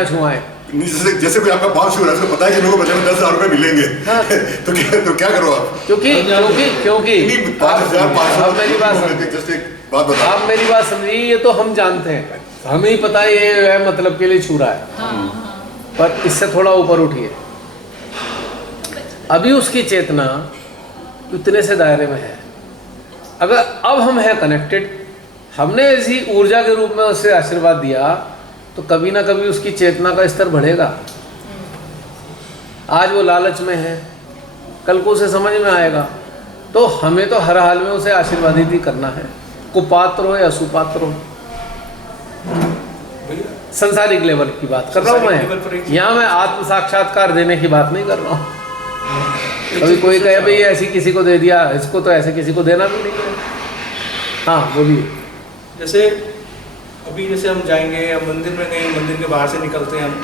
ना छुआएं। जैसे कोई आपका पाँव छू रहा है, उसको पता है कि मेरे को बदले में 10,000 रुपए मिलेंगे। हाँ। तो क्या करो आप? क्योंकि 5,500 आप मेरी बात समझिए, जस्ट एक बात बताओ। आप मेरी बात समझिए, ये तो हम जानते हैं, हमें ही पता है ये है मतलब के लिए छू रहा है। पर इससे थोड़ा ऊपर उठिए, अभी उसकी चेतना इतने से दायरे में है। अगर अब हम हैं कनेक्टेड, हमने ऐसी ऊर्जा के रूप में उसे आशीर्वाद दिया, तो कभी ना कभी उसकी चेतना का स्तर बढ़ेगा। आज वो लालच में है, कल को उसे समझ में आएगा। तो हमें तो हर हाल में उसे आशीर्वादित ही करना है, कुपात्र हो या सुपात्र हो। संसारिक लेवल की बात कर रहा हूँ मैं, यहाँ मैं आत्म साक्षात्कार देने की बात नहीं कर रहा हूँ। कभी कोई कहे भाई ऐसी किसी को दे दिया, इसको तो ऐसे किसी को देना भी नहीं है। हाँ बोलिए। जैसे अभी जैसे हम जाएंगे या मंदिर में गए, मंदिर के बाहर से निकलते हैं हम,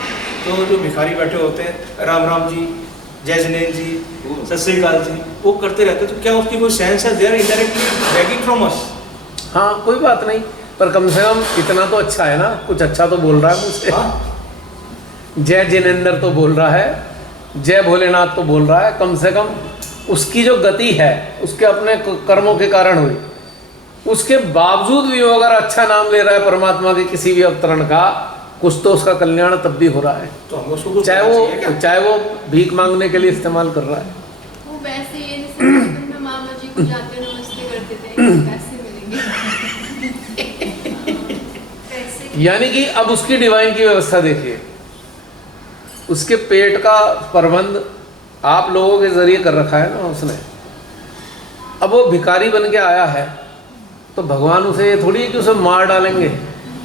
तो जो भिखारी बैठे होते हैं, राम राम जी, जय जिनेन्द्र जी, सत श्री अकाल जी, वो करते रहते हैं। तो क्या उसकी कोई सेंस है? They are indirectly begging from us. हाँ कोई बात नहीं, पर कम से कम इतना तो अच्छा है ना, कुछ अच्छा तो बोल रहा है मुझसे। जय जिनेन्द्र तो बोल रहा है, जय भोलेनाथ तो बोल रहा है। कम से कम उसकी जो गति है उसके अपने कर्मों के कारण हुई, उसके बावजूद भी वो अगर अच्छा नाम ले रहा है परमात्मा के किसी भी अवतरण का, कुछ तो उसका कल्याण तब भी हो रहा है। तो हम उसको चाहे वो भीख मांगने के लिए इस्तेमाल कर रहा है। वो वैसे ही जैसे बचपन में मामा जी को जाते नमस्ते करते थे, पैसे मिलेंगे। यानी कि अब उसकी डिवाइन की व्यवस्था देखिए, उसके पेट का प्रबंध आप लोगों के जरिए कर रखा है ना उसने। अब वो भिखारी बन के आया है, तो भगवान उसे ये थोड़ी कि उसे मार डालेंगे,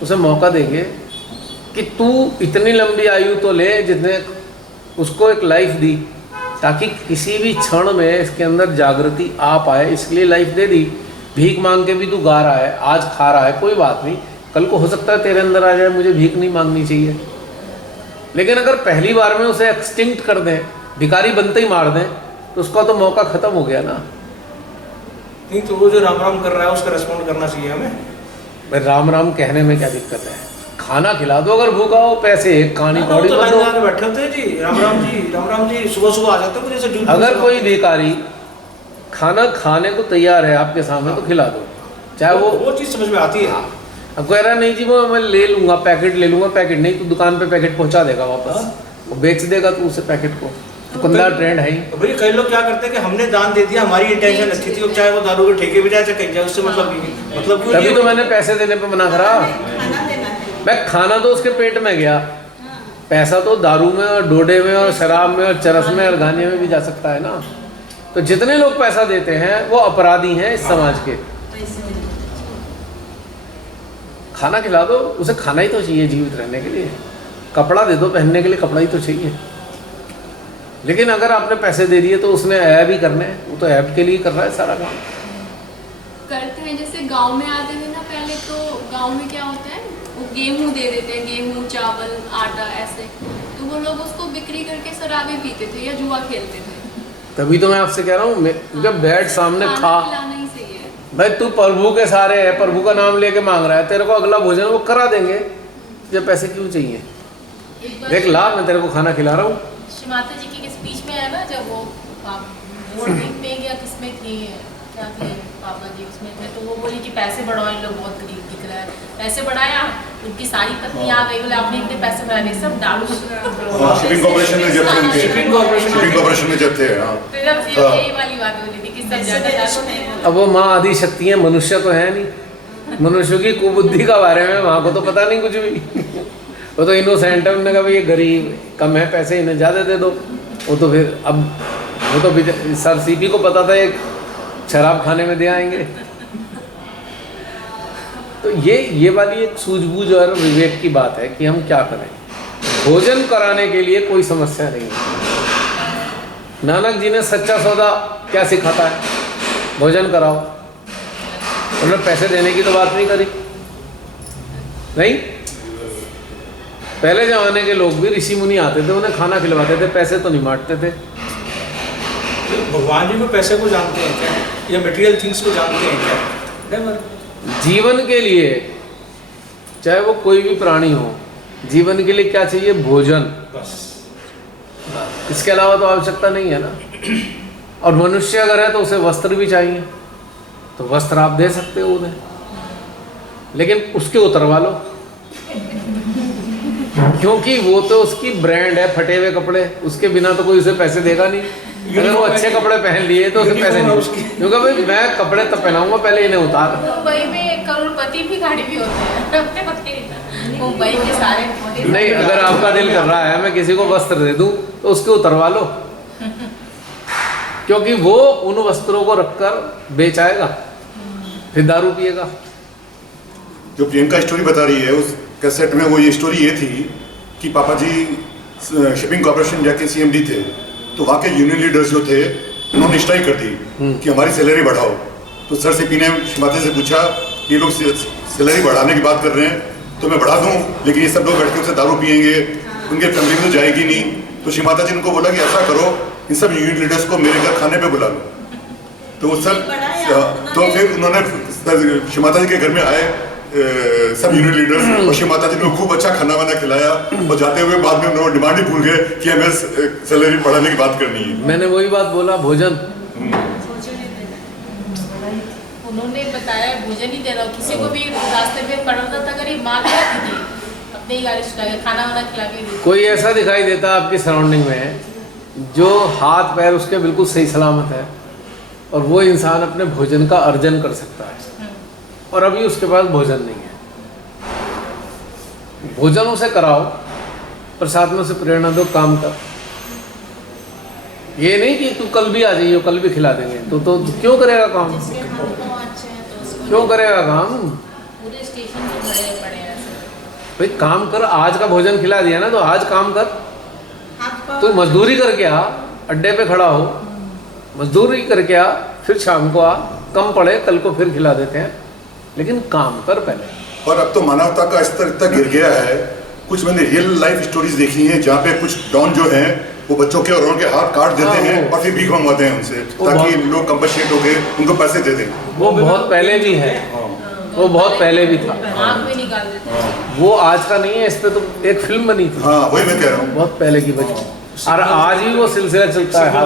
उसे मौका देंगे कि तू इतनी लंबी आयु तो ले, जितने उसको एक लाइफ दी, ताकि किसी भी क्षण में इसके अंदर जागृति आ पाए, इसलिए लाइफ दे दी। भीख मांग के भी तू गा रहा है, आज खा रहा है, कोई बात नहीं, कल को हो सकता है तेरे अंदर आ जाए मुझे भीख नहीं मांगनी चाहिए। लेकिन अगर पहली बार में उसे एक्सटिंक्ट कर दें, भिखारी बनते ही मार दें, तो उसका तो मौका खत्म हो गया ना। नहीं तो वो जो राम राम कर रहा है उसका रिस्पॉन्ड करना चाहिए हमें। भाई राम राम कहने में क्या दिक्कत है? खाना खिला दो अगर भूखा हो, पैसे एक कहानी कौड़ी तो कर दो। बैठे होते हैं जी, राम राम जी, राम राम जी, सुबह सुबह आ जाते हैं मुझे से। अगर कोई भिखारी खाना खाने को तैयार है आपके सामने, तो खिला दो, चाहे वो चीज़ समझ में आती है। अब कह रहा नहीं जी वो मैं ले लूँगा पैकेट, ले लूँगा पैकेट, नहीं तो दुकान पे पैकेट पहुँचा देगा वापस, वो बेच देगा तो उसे पैकेट को। दुकानदार ट्रेंड है ही। तो भैया कई लोग क्या करते हैं कि हमने दान दे दिया, हमारी इंटेंशन अच्छी थी, चाहे वो दारू के ठेके पे जाए चाहे कहीं जाए, उससे मतलब तभी तो मैंने पैसे देने पे मना करा। मैं खाना तो उसके पेट में गया, पैसा तो दारू में और डोडे में और शराब में और चरस में और गांजे में भी जा सकता है ना। तो जितने लोग पैसा देते हैं वो अपराधी हैं इस समाज के। खाना खिला दो, उसे खाना ही तो चाहिए जीवित रहने के लिए, कपड़ा दे दो पहनने के लिए, कपड़ा ही तो चाहिए। लेकिन अगर आपने पैसे दे दिए तो उसने ऐब ही करने, वो तो ऐब के लिए कर रहा है सारा काम। करते हैं जैसे गांव में आते थे ना पहले, तो गांव में क्या होता है, वो गेहूं दे देते हैं, गेहूं चावल आटा ऐसे, तो वो लोग उसको बिक्री करके शराबी पीते थे या जुआ खेलते थे। तभी तो मैं आपसे कह रहा हूँ, जब बैठ सामने खा, खिलाना ही सही है। भाई तू प्रभु के सारे है, प्रभु का नाम लेके मांग रहा है, तेरे को अगला भोजन वो करा देंगे, जब पैसे क्यों चाहिए? देख ला मैं तेरे को खाना खिला रहा हूँ। माता जी की स्पीच में है ना, जब वो बोर्डिंग में या किसमें थी, क्या थी पापा जी उसमें थे, तो वो बोली कि पैसे बढ़ाओ, इन लोग बहुत गरीब दिख रहा है, पैसे बढ़ाया, उनकी सारी पत्नी आ गई, बोले आपने इतने पैसे बढ़ा दिए, सब दारू। शिपिंग कॉर्पोरेशन में जब थे, शिपिंग कॉर्पोरेशन में जब थे, यही वाली बात बोली थी कि सब ज्यादा। अब वो माँ आदि शक्ति है, मनुष्य तो है नहीं, मनुष्य की कुबुद्धि का बारे में माँ को तो पता नहीं कुछ भी। वो तो इनोसेंट है, उन्होंने कहा भाई ये गरीब कम है पैसे, इन्हें ज़्यादा दे दो। वो तो फिर अब वो तो सर सीपी को पता था एक शराब खाने में दे आएंगे। तो ये वाली एक सूझबूझ और विवेक की बात है कि हम क्या करें। भोजन कराने के लिए कोई समस्या नहीं है। नानक जी ने सच्चा सौदा क्या सिखाता है? भोजन कराओ। उन्होंने पैसे देने की तो बात नहीं करी, नहीं। पहले जमाने के लोग भी ऋषि मुनि आते थे, उन्हें खाना खिलवाते थे, पैसे तो नहीं बांटते थे। भगवान जी को पैसे को जानते हैं क्या, या मटेरियल थिंग्स को जानते हैं क्या? नेवर। जीवन के लिए चाहे वो कोई भी प्राणी हो, जीवन के लिए क्या चाहिए? भोजन। बस इसके अलावा तो आवश्यकता नहीं है ना। और मनुष्य अगर है तो उसे वस्त्र भी चाहिए, तो वस्त्र आप दे सकते हो उन्हें, लेकिन उसके उतरवा लो, क्योंकि वो तो उसकी ब्रांड है। फटे हुए कपड़े, उसके बिना तो कोई उसे पैसे देगा नहीं। अगर वो अच्छे कपड़े पहन लिए तो उसे पैसे नहीं, क्योंकि भाई मैं कपड़े तब पहनाऊंगा, पहले इन्हें उतार। मुंबई में करोड़पति भिखारी भी होते हैं। मुंबई के सारे नहीं, अगर आपका दिल कर रहा है मैं किसी को वस्त्र दे दूं तो उसके उतरवा लो, क्योंकि वो उन वस्त्रों को रखकर बेच आएगा, फिर दारू पिएगा। जो प्रियंका स्टोरी बता रही है उस कैसेट में, वो ये स्टोरी ये थी कि पापा जी शिपिंग कॉर्पोरेशन जाके सीएमडी थे, तो वहाँ के यूनियन लीडर्स जो थे उन्होंने स्ट्राइक कर दी कि हमारी सैलरी बढ़ाओ। तो सर सीपी ने श्रीमती से पूछा कि ये लोग सैलरी बढ़ाने की बात कर रहे हैं, तो मैं बढ़ा दूं, लेकिन ये सब लोग बैठ के उनसे दारू पियेंगे, उनके फैमिली में तो जाएगी नहीं। तो श्री माता जी ने उनको बोला कि ऐसा करो, इन सब यूनियन लीडर्स को मेरे घर खाने पे बुला लो। तो सर तो फिर उन्होंने श्री माता जी के घर में आए सब यूनियन लीडर्स, और श्री माता जी ने खूब अच्छा खाना वाना खिलाया, और जाते हुए बाद में उन्होंने डिमांड ही भूल गए कि हमें सैलरी बढ़ाने की बात करनी है। मैंने वही बात बोला, भोजन। उन्होंने बताया भोजन ही दे रहा हूँ, किसी को भी रास्ते में पड़ रहा था गरीब, माँ क्या थी अपने ही गाड़ी चला के खाना वाना खिला के। कोई ऐसा दिखाई देता आपकी सराउंडिंग में जो हाथ पैर उसके बिल्कुल सही सलामत है, और वो इंसान अपने भोजन का अर्जन कर सकता है, और अभी उसके पास भोजन नहीं है। भोजन उसे कराओ, प्रसाद में उसे प्रेरणा दो, काम कर। ये नहीं कि तू कल भी आ जाइयो, कल भी खिला देंगे, तो क्यों करेगा काम? क्यों करेगा काम? पूरे स्टेशन पे बड़े पड़े हैं भाई काम कर, आज का भोजन खिला दिया ना तो आज काम कर। तू मजदूरी करके आ, अड्डे पे खड़ा हो, मजदूरी करके आ, फिर शाम को आ, कम पड़े कल को फिर खिला देते हैं, लेकिन काम कर पहले। और अब तो मानवता का स्तर इतना गिर गया है, कुछ मैंने रियल लाइफ स्टोरीज देखी हैं जहाँ पे कुछ डॉन जो हैं वो बच्चों के और उनके हाथ काट देते हैं और फिर भीख मंगवाते हैं उनसे, ताकि लोग कंपनसेट होके उनको पैसे दे दें। वो बहुत पहले भी है, वो बहुत पहले भी था, आँख में निकाल देते हैं। वो आज का नहीं है। इस पे तो एक फिल्म बनी थी, हाँ वही मैं कह रहा हूँ, बहुत पहले की बनी, और आज भी वो सिलसिला चलता है। हाँ,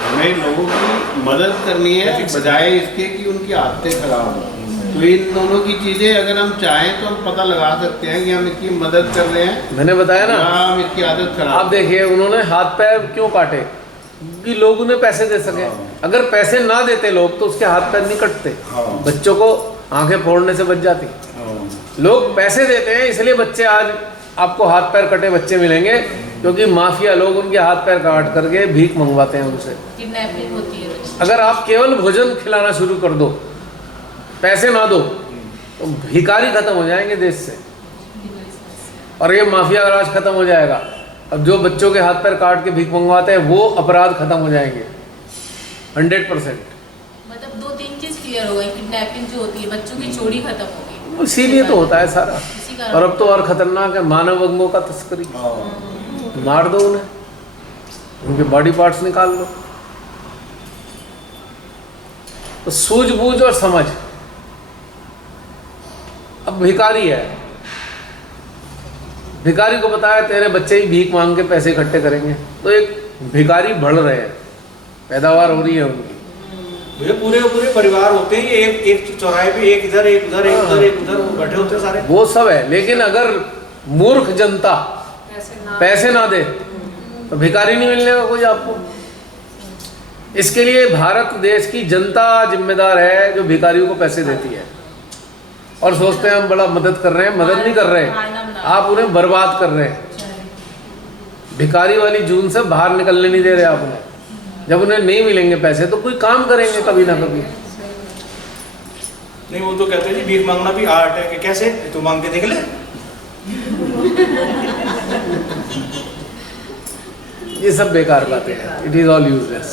हमें लोगों की मदद करनी है बजाय इसके कि उनकी आदतें खराब हो। तो इन दोनों की चीजें अगर हम चाहें तो हम पता लगा सकते हैं कि हम इसकी मदद कर रहे हैं, मैंने बताया ना। हम इसकी आदत खराब। आप देखिए उन्होंने हाथ पैर क्यों काटे, कि लोग उन्हें पैसे दे सके। अगर पैसे ना देते लोग तो उसके हाथ पैर नहीं कटते, बच्चों को आंखें फोड़ने से बच जाती। लोग पैसे देते हैं इसलिए बच्चे आज आपको हाथ पैर कटे बच्चे मिलेंगे, क्योंकि माफिया लोग उनके हाथ पैर काट करके भीख मंगवाते हैं उनसे। किडनैपिंग होती है। अगर आप केवल भोजन खिलाना शुरू कर दो, पैसे ना दो, तो भिखारी खत्म हो जाएंगे देश से, और ये माफिया राज खत्म हो जाएगा। अब जो बच्चों के हाथ पैर काट के भीख मंगवाते हैं वो अपराध खत्म हो जाएंगे 100%। मतलब 2-3 चीज क्लियर हो गई, किडनैपिंग जो होती है, बच्चों की चोरी खत्म हो गई, इसीलिए तो होता है सारा। इसी कारण। और अब तो और खतरनाक है मानव अंगों का तस्करी। मार दो उन्हें, उनके बॉडी पार्ट्स निकाल लो। तो सूझबूझ और समझ। अब भिखारी है, भिखारी को पता है तेरे बच्चे ही भीख मांग के पैसे इकट्ठे करेंगे, तो एक भिखारी बढ़ रहे हैं, पैदावार हो रही है उनकी। ये पूरे पूरे परिवार होते हैं, ये एक चौराहे पे एक इधर एक उधर एक उधर एक उधर बैठे होते हैं सारे, वो सब है। लेकिन अगर मूर्ख जनता पैसे ना दे तो भिखारी नहीं मिलने का कोई आपको। इसके लिए भारत देश की जनता जिम्मेदार है, जो भिखारियों को पैसे देती है और सोचते हैं हम बड़ा मदद कर रहे हैं। मदद नहीं कर रहे, आप उन्हें बर्बाद कर रहे हैं। भिखारी वाली जून से बाहर निकलने नहीं दे रहे आप उन्हें। जब उन्हें नहीं मिलेंगे पैसे तो कोई काम करेंगे कभी ना कभी। नहीं वो तो कहते हैं जी भीख मांगना भी आर्ट है, कि कैसे तू मांग के देख ले। ये सब बेकार बातें हैं, इट इज ऑल यूजलेस।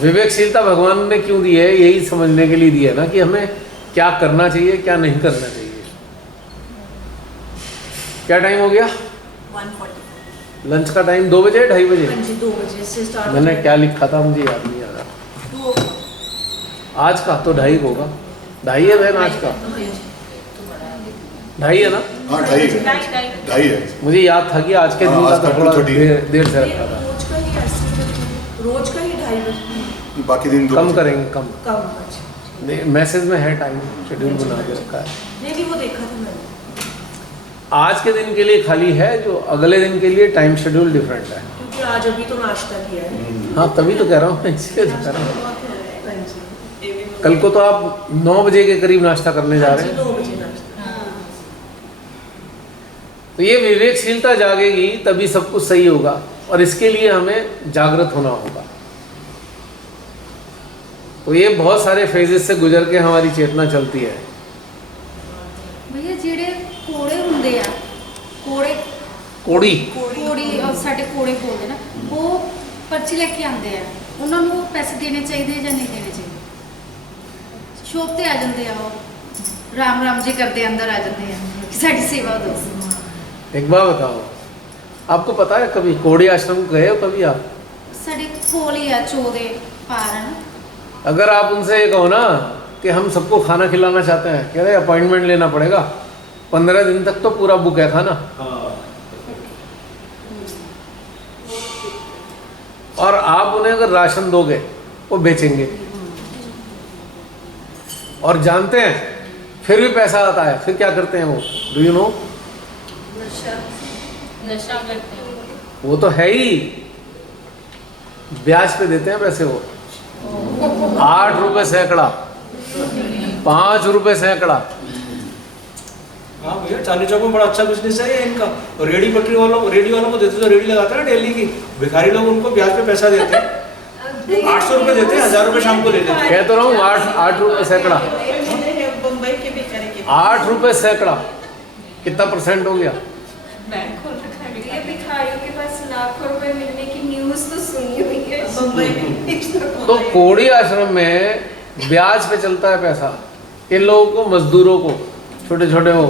विवेकशीलता भगवान ने क्यों दी है? यही समझने के लिए दी है ना कि हमें क्या करना चाहिए क्या नहीं करना चाहिए। क्या टाइम हो गया? 1:40 लंच का टाइम 2 बजे 2:30 बजे? 2 बजे से स्टार्ट। मैंने क्या लिखा था मुझे याद नहीं आ रहा। आज का तो 2:30 होगा, 2:30 है बहन आज का। 2.5 है ना? हाँ 2.5 है, ढाई ढाई 2.5 है। मुझे याद था कि आज के हाँ, दिन का आज तो का थोड़ा 2:30 देर से रखा था। रोज का ही 80 रोज का ही 2:30 बाकी दिन 2 कम करेंगे, कम। कम। अच्छा नहीं, मैसेज में है टाइम शेड्यूल बना के रखा है। नहीं वो देखा था मैंने। आज के दिन के लिए खाली है, जो अगले दिन के लिए टाइम शेड्यूल डिफरेंट है। क्योंकि आज अभी तो नाश्ता किया है। हाँ, तभी तो कह रहा हूँ, इसलिए तो कह रहा हूँ। हाँ जी। कल को तो आप 9 बजे के करीब नाश्ता करने जा रहे हैं। 9 बजे नाश्ता। तो ये विवेकशीलता जागेगी तभी सब कुछ सही होगा, और इसके लिए हमें जागृत होना होगा। तो ये बहुत सारे फेजेस से गुजर के हमारी चेतना चलती है। भैया ਜਿਹੜੇ ਕੋੜੇ ਹੁੰਦੇ ਆ ਕੋੜੇ कोड़ी ਕੋੜੀ ਸਾਡੇ ਕੋੜੇ ਬੋਲਦੇ ਨਾ, ਉਹ ਪਰਚੀ ਲੈ ਕੇ ਆਉਂਦੇ ਆ, ਉਹਨਾਂ ਨੂੰ ਪੈਸੇ ਦੇਣੇ ਚਾਹੀਦੇ ਜਾਂ ਨਹੀਂ ਦੇਣੇ ਚਾਹੀਦੇ? ਸ਼ੋਪ ਤੇ ਆ ਜਾਂਦੇ ਆ, ਉਹ ਰਾਮ ਰਾਮ ਜੀ ਕਰਦੇ ਅੰਦਰ ਆ ਜਾਂਦੇ ਆ ਕਿ ਸਾਡੀ ਸੇਵਾ ਦੋ। एक बार बताओ, आपको पता है कभी कोड़ी आश्रम गए हो कभी आप? ਸਾਡੇ ਕੋਲ ਹੀ ਆ ਚੋਦੇ ਪਾਰ ਹੈ ਨਾ। अगर आप उनसे ये कहो ना कि हम सबको खाना खिलाना चाहते हैं, कह रहे अपॉइंटमेंट लेना पड़ेगा, 15 दिन तक तो पूरा बुक है खाना। और आप उन्हें अगर राशन दोगे वो बेचेंगे, और जानते हैं फिर भी पैसा आता है, फिर क्या करते हैं वो, डू यू नो? नशा करते हैं। वो तो है ही, ब्याज पे देते हैं पैसे वो। 8 रुपए सैकड़ा, 5 रुपए सैकड़ा। हाँ भैया, चांदनी चौक में बड़ा अच्छा बिजनेस है ये इनका। और रेडी पटरी वालों को देते, तो रेडी लगाते हैं ना डेली की, भिखारी लोग उनको ब्याज पे पैसा देते हैं। 800 रुपये देते हैं, 1000 रुपये शाम को लेते हैं। कह तो रहा हूँ 8 रुपए सैकड़ा, बम्बई के भिखारी के 8 रुपए सैकड़ा, कितना परसेंट हो गया? बैंक खोल रखा है ये भिखारियों के पास लाखों रुपए मिलने की न्यूज़ तो सुनी हुई है। बम्बई में। तो कोड़ी आश्रम में ब्याज पे चलता है पैसा, इन लोगों को, मजदूरों को, छोटे छोटे हो,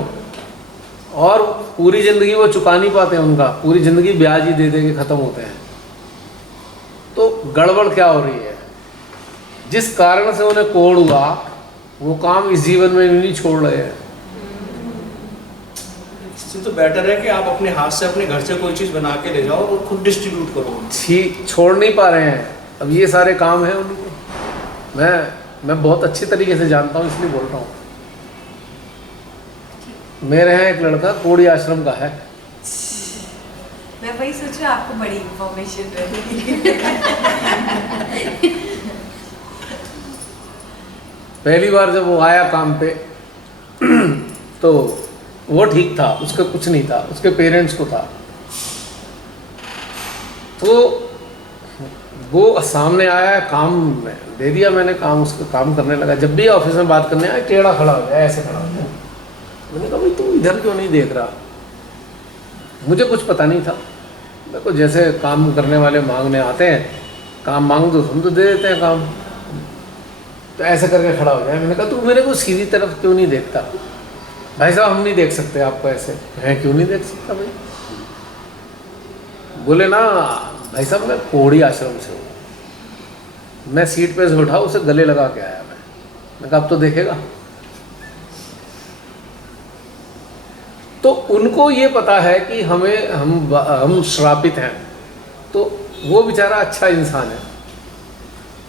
और पूरी ज़िंदगी वो चुका नहीं पाते, उनका पूरी ज़िंदगी ब्याज ही दे दे के ख़त्म होते हैं। तो गड़बड़ क्या हो रही है? जिस कारण से उन्हें कोड़ हुआ वो काम इस जीवन में नहीं छोड़ रहे हैं। इससे तो बेटर है कि आप अपने हाथ से अपने घर से कोई चीज़ बना के ले जाओ और खुद डिस्ट्रीब्यूट करो। छोड़ नहीं पा रहे हैं, अब ये सारे काम हैं उनको। मैं बहुत अच्छी तरीके से जानता हूँ, इसलिए बोल रहा हूँ। मेरे यहाँ एक लड़का कोड़ी आश्रम का है। मैं वही सोच रहा आपको बड़ी इन्फॉर्मेशन रहेगी। पहली बार जब वो आया काम पे तो वो ठीक था, उसका कुछ नहीं था, उसके पेरेंट्स को था। तो वो सामने आया, काम दे दिया मैंने, काम उसका काम करने लगा। जब भी ऑफिस में बात करने आया, टेढ़ा खड़ा हो गया, ऐसे खड़ा हो गया। मैंने कहा भाई तू इधर क्यों नहीं देख रहा? मुझे कुछ पता नहीं था। देखो जैसे काम करने वाले मांगने आते हैं, काम मांग दो, हम तो दे देते हैं काम। तो ऐसे करके खड़ा हो जाए। मैंने कहा तू मेरे को सीधी तरफ क्यों नहीं देखता? भाई साहब हम नहीं देख सकते आपको ऐसे। हैं क्यों नहीं देख सकता भाई? बोले ना भाई साहब मैं कोड़ी आश्रम से हूँ। मैं सीट पे से उठा, उसे गले लगा के आया। मैं कहा अब तो देखेगा। तो उनको ये पता है कि हम श्रापित हैं, तो वो बेचारा अच्छा इंसान है।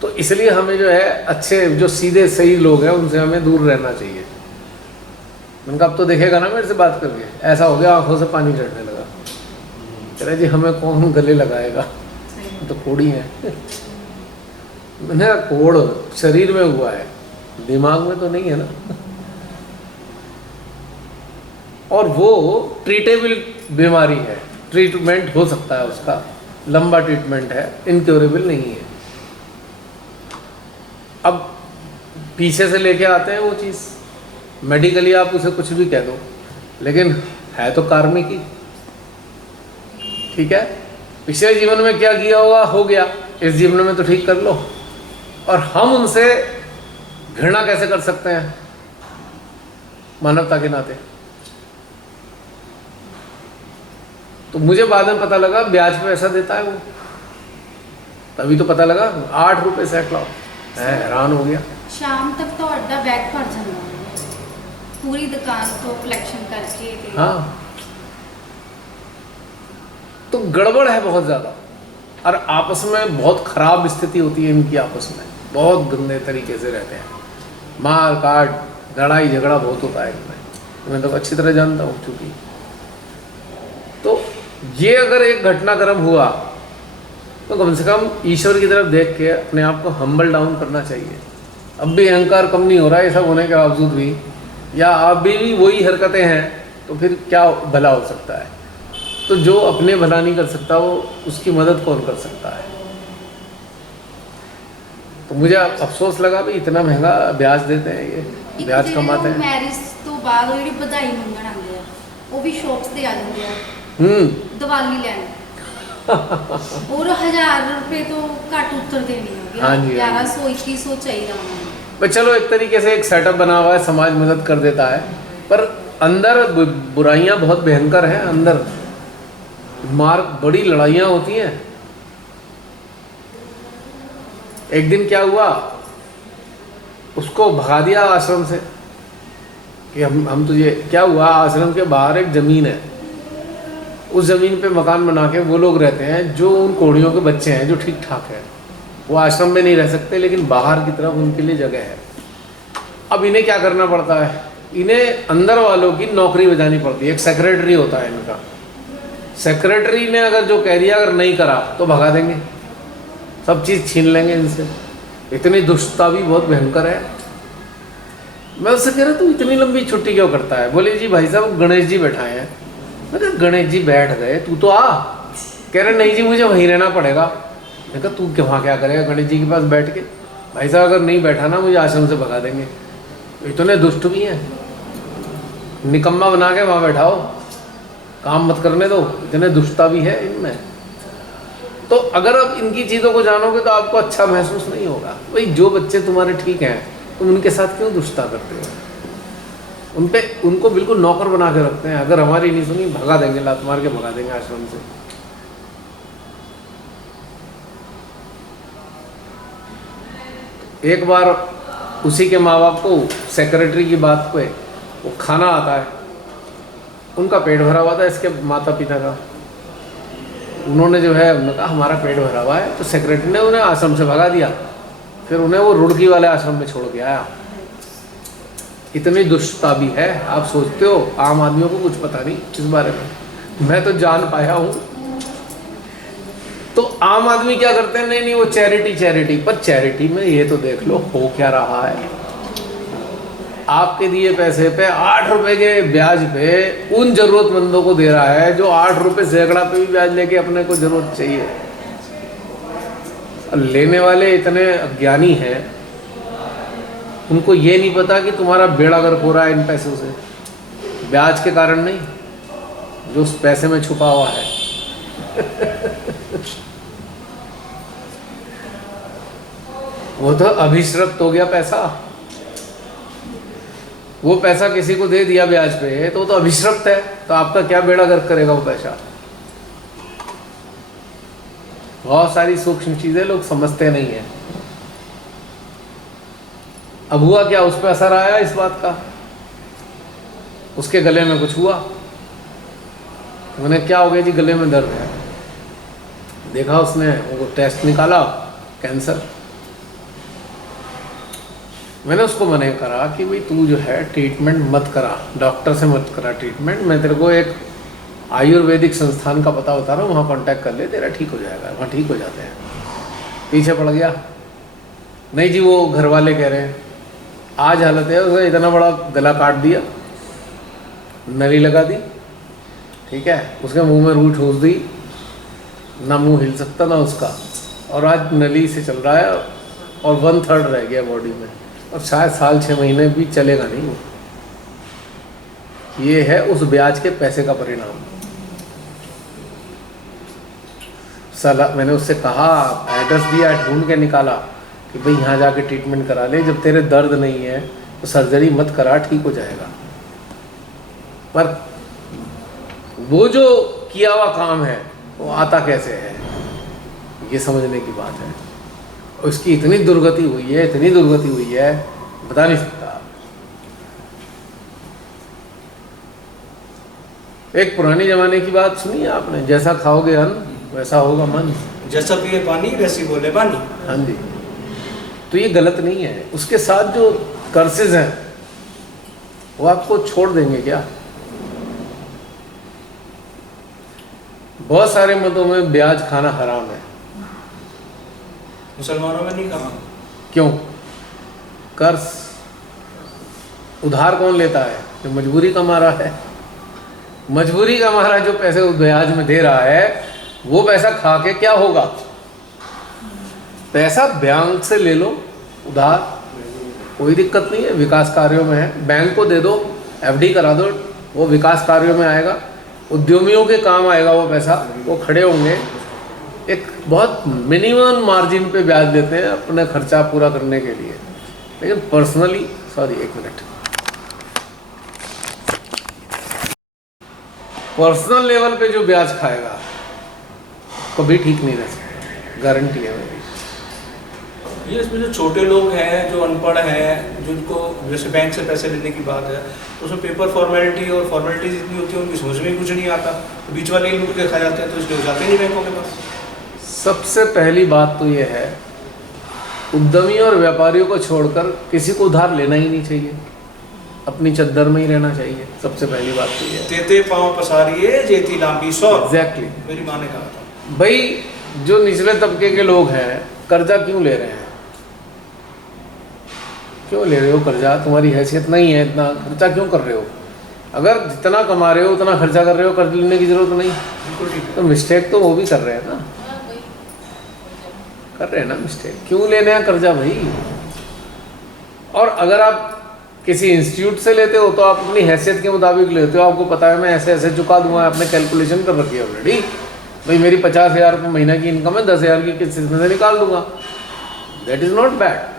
तो इसलिए हमें जो है अच्छे, जो सीधे सही लोग हैं, उनसे हमें दूर रहना चाहिए। मैंने कहा अब तो देखेगा ना मेरे से बात करके। ऐसा हो गया, आंखों से पानी चढ़ने लगा। कह रहे जी हमें कौन गले लगाएगा, तो कोड़ी है। मैंने कहा कोड़ शरीर में हुआ है, दिमाग में तो नहीं है ना। और वो ट्रीटेबल बीमारी है, ट्रीटमेंट हो सकता है उसका, लंबा ट्रीटमेंट है, इनक्योरेबल नहीं है। अब पीछे से लेके आते हैं वो चीज़, मेडिकली आप उसे कुछ भी कह दो, लेकिन है तो कार्मिक ही। ठीक है, पिछले जीवन में क्या किया होगा हो गया, इस जीवन में तो ठीक कर लो। और हम उनसे घृणा कैसे कर सकते हैं मानवता के नाते? तो मुझे बाद में पता लगा ब्याज पे पैसा देता है वो, तभी तो पता लगा 8 रुपए सैकड़ा। मैं हैरान हो गया। ਸ਼ਾਮ ਤੱਕ ਤੁਹਾਡਾ ਬੈਗ ਭਰ ਜਾਂਦਾ। पूरी दुकान को कलेक्शन करके ते- हाँ, तो गड़बड़ है बहुत ज़्यादा, और आपस में बहुत खराब स्थिति होती है इनकी, आपस में बहुत गंदे तरीके से रहते हैं, मार काट लड़ाई झगड़ा बहुत होता है इनमें, मैं तो अच्छी तरह जानता हूँ चूँकि। तो ये अगर एक घटनाक्रम हुआ तो कम से कम ईश्वर की तरफ देख के अपने आप को हम्बल डाउन करना चाहिए। अब भी अहंकार कम नहीं हो रहा है ये सब होने के बावजूद भी, या अभी भी वही हरकतें हैं, तो फिर क्या भला हो सकता है? तो जो अपने भला नहीं कर सकता वो उसकी मदद कौन कर सकता है? तो मुझे अफसोस लगा भी इतना महंगा ब्याज देते हैं, ये ब्याज कमाते हैं। मैरिज तो बाद वो ਜਿਹੜੀ ਵਧਾਈ ਮੰਗਣ ਆਉਂਦੇ ਆ ਉਹ ਵੀ ਸ਼ੌਪਸ ਤੇ ਆ ਜਾਂਦੇ ਆ ਦੀਵਾਲੀ ਲੈਣ और 1000 रुपए तो घट उतरते नहीं होगी। हाँ जी, 1100 2100 चाहिए उन्होंने। पर चलो एक तरीके से एक सेटअप बना हुआ है, समाज मदद कर देता है, पर अंदर बुराइयां बहुत भयंकर हैं, अंदर मार बड़ी लड़ाइयां होती हैं। एक दिन क्या हुआ, उसको भगा दिया आश्रम से कि हम तुझे, क्या हुआ, आश्रम के बाहर एक ज़मीन है, उस ज़मीन पे मकान बना के वो लोग रहते हैं जो उन कोढ़ियों के बच्चे हैं जो ठीक ठाक हैं, वो आश्रम में नहीं रह सकते, लेकिन बाहर की तरफ उनके लिए जगह है। अब इन्हें क्या करना पड़ता है, इन्हें अंदर वालों की नौकरी बजानी पड़ती है। एक सेक्रेटरी होता है इनका, सेक्रेटरी ने अगर जो कह दिया अगर नहीं करा तो भगा देंगे, सब चीज़ छीन लेंगे इनसे। इतनी दुष्टता भी बहुत भयंकर है। मैं उससे कह रहा तू इतनी लंबी छुट्टी क्यों करता है? बोले जी भाई साहब गणेश जी बैठाए हैं। मैं कहा गणेश जी बैठ गए, तू तो आ। कह रहे नहीं जी मुझे वहीं रहना पड़ेगा। मैं कहा तू वहाँ क्या करेगा गणेश जी के पास बैठ के? भाई साहब अगर नहीं बैठा ना मुझे आश्रम से भगा देंगे। इतने दुष्ट भी हैं, निकम्मा बना के वहाँ बैठाओ, काम मत करने दो, इतने दुष्टता भी है इनमें। तो अगर आप इनकी चीज़ों को जानोगे तो आपको अच्छा महसूस नहीं होगा। भाई जो बच्चे तुम्हारे ठीक हैं तुम उनके साथ क्यों दुष्टता करते हो? उनको बिल्कुल नौकर बना के रखते हैं। अगर हमारी नहीं सुनी भगा देंगे, लात मार के भगा देंगे आश्रम से। एक बार उसी के माँ बाप को सेक्रेटरी की बात पे वो खाना आता है, उनका पेट भरा हुआ था इसके माता पिता का। उन्होंने जो है उन्होंने कहा हमारा पेट भरा हुआ है, तो सेक्रेटरी ने उन्हें आश्रम से भगा दिया। फिर उन्हें वो रुड़की वाले आश्रम में छोड़ के आया। इतनी दुष्टता भी है। आप सोचते हो आम आदमियों को कुछ पता नहीं इस बारे में, मैं तो जान पाया हूँ। तो आम आदमी क्या करते हैं, नहीं वो चैरिटी, पर चैरिटी में ये तो देख लो हो क्या रहा है। आपके दिए पैसे पे 8 रुपए के ब्याज पे उन जरूरतमंदों को दे रहा है जो 8 रुपए सैकड़ा पे भी ब्याज लेके अपने को जरूरत चाहिए। और लेने वाले इतने अज्ञानी हैं, उनको ये नहीं पता कि तुम्हारा बेड़ा गर्क हो रहा है इन पैसों से, ब्याज के कारण नहीं, जो उस पैसे में छुपा हुआ है। वो तो अभिश्रप्त हो गया पैसा। वो पैसा किसी को दे दिया ब्याज पे तो वो तो अभिश्रप्त है, तो आपका क्या बेड़ा गर्क करेगा वो पैसा। बहुत सारी सूक्ष्म चीजें लोग समझते नहीं है। अब हुआ क्या, उस पर असर आया इस बात का, उसके गले में कुछ हुआ। उन्हें क्या हो गया जी, गले में दर्द है। देखा उसने, वो टेस्ट निकाला, कैंसर। मैंने उसको मना करा कि भाई तू जो है ट्रीटमेंट मत करा, डॉक्टर से मत करा ट्रीटमेंट। मैं तेरे को एक आयुर्वेदिक संस्थान का पता बता रहा हूँ, वहाँ कांटेक्ट कर ले, तेरा ठीक हो जाएगा। वहाँ ठीक हो जाते हैं। पीछे पड़ गया, नहीं जी वो घर वाले कह रहे हैं। आज हालत है, उसने इतना बड़ा गला काट दिया, नली लगा दी, ठीक है, उसके मुंह में रूह ठूस दी, ना मुंह हिल सकता ना उसका, और आज नली से चल रहा है और 1/3 रह गया बॉडी में, और शायद 6 महीने भी चलेगा नहीं वो। ये है उस ब्याज के पैसे का परिणाम। सलाह मैंने उससे कहा, एड्रेस दिया, ढूंढ के निकाला कि भाई यहाँ जाके ट्रीटमेंट करा ले, जब तेरे दर्द नहीं है तो सर्जरी मत करा, ठीक हो जाएगा। पर वो जो किया हुआ काम है वो आता कैसे है, ये समझने की बात है। उसकी इतनी दुर्गति हुई है, इतनी दुर्गति हुई है, बता नहीं सकता। एक पुरानी जमाने की बात सुनी है आपने, जैसा खाओगे अन्न वैसा होगा मन। जैसा पिए पानी वैसी बोले पानी। हाँ जी, तो ये गलत नहीं है। उसके साथ जो कर्सेज हैं वो आपको छोड़ देंगे क्या? बहुत सारे मतों में ब्याज खाना हराम है। मुसलमानों में नहीं कहा। क्यों? कर्ज उधार कौन लेता है? जो मजबूरी का मारा है। मजबूरी का मारा जो पैसे ब्याज में दे रहा है वो पैसा खा के क्या होगा? पैसा बैंक से ले लो उधार, कोई दिक्कत नहीं है, विकास कार्यों में है, बैंक को दे दो, एफडी करा दो, वो विकास कार्यों में आएगा, उद्यमियों के काम आएगा वो पैसा, वो खड़े होंगे। एक बहुत मिनिमम मार्जिन पे ब्याज देते हैं अपने खर्चा पूरा करने के लिए। लेकिन पर्सनली, सॉरी एक मिनट, पर्सनल लेवल पे जो ब्याज खाएगा कभी ठीक नहीं रह सकता, गारंटी है मेरी। ये इसमें जो छोटे लोग हैं, जो अनपढ़ हैं, जिनको जैसे बैंक से पैसे लेने की बात है, तो उसमें पेपर फॉर्मेलिटी और फॉर्मेलिटीज इतनी होती है, उनकी समझ में कुछ नहीं आता, तो बीच वाले ही लूट के खा जाते हैं, तो इसलिए जाते नहीं बैंकों के पास। सबसे पहली बात तो ये है, उद्यमियों और व्यापारियों को छोड़कर किसी को उधार लेना ही नहीं चाहिए, अपनी चद्दर में ही रहना चाहिए। सबसे पहली बात तो ये है। तेते पाँव पसारिए जेती लांबी सौ। एग्जैक्टली, मेरी माँ ने कहा था। भाई जो निचले तबके के लोग हैं कर्जा क्यों ले रहे हैं? क्यों ले रहे हो कर्जा? तुम्हारी हैसियत नहीं है, इतना खर्चा क्यों कर रहे हो? अगर जितना कमा रहे हो उतना खर्चा कर रहे हो, कर्ज लेने की जरूरत नहीं। बिल्कुल ठीक। तो मिस्टेक तो वो भी कर रहे हैं ना, कर रहे हैं ना मिस्टेक। क्यों लेने हैं कर्जा भाई? और अगर आप किसी इंस्टीट्यूट से लेते हो तो आप अपनी हैसियत के मुताबिक लेते हो, आपको पता है मैं ऐसे ऐसे चुका दूंगा, आपने कैलकुलेशन कर रखी है ऑलरेडी, भाई मेरी 50,000 रुपये महीना की इनकम है, 10,000 की किस्त में से निकाल दूंगा, दैट इज़ नॉट बैड।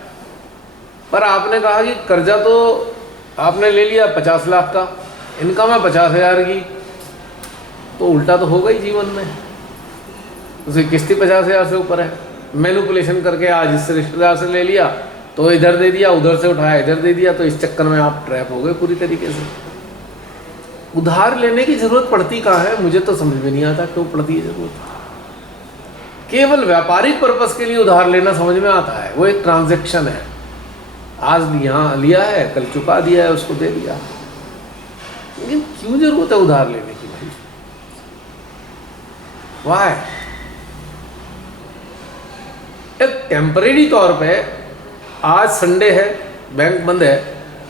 पर आपने कहा कि कर्जा तो आपने ले लिया 50 लाख का, इनकम है 50,000 की, तो उल्टा तो होगा ही जीवन में। उसकी किस्ती 50,000 से ऊपर है, मैनिपुलेशन करके आज इस रिश्तेदार से ले लिया तो इधर दे दिया, उधर से उठाया इधर दे दिया, तो इस चक्कर में आप ट्रैप हो गए पूरी तरीके से। उधार लेने की जरूरत पड़ती कहाँ है? मुझे तो समझ में नहीं आता क्यों पड़ती है जरूरत। केवल व्यापारिक पर्पस के लिए उधार लेना समझ में आता है, वो एक ट्रांजैक्शन है, आज यहाँ लिया है कल चुका दिया है, उसको दे दिया। लेकिन क्यों जरूरत है उधार लेने की भाई? वाई? एक टेम्परेरी तौर पे आज संडे है, बैंक बंद है,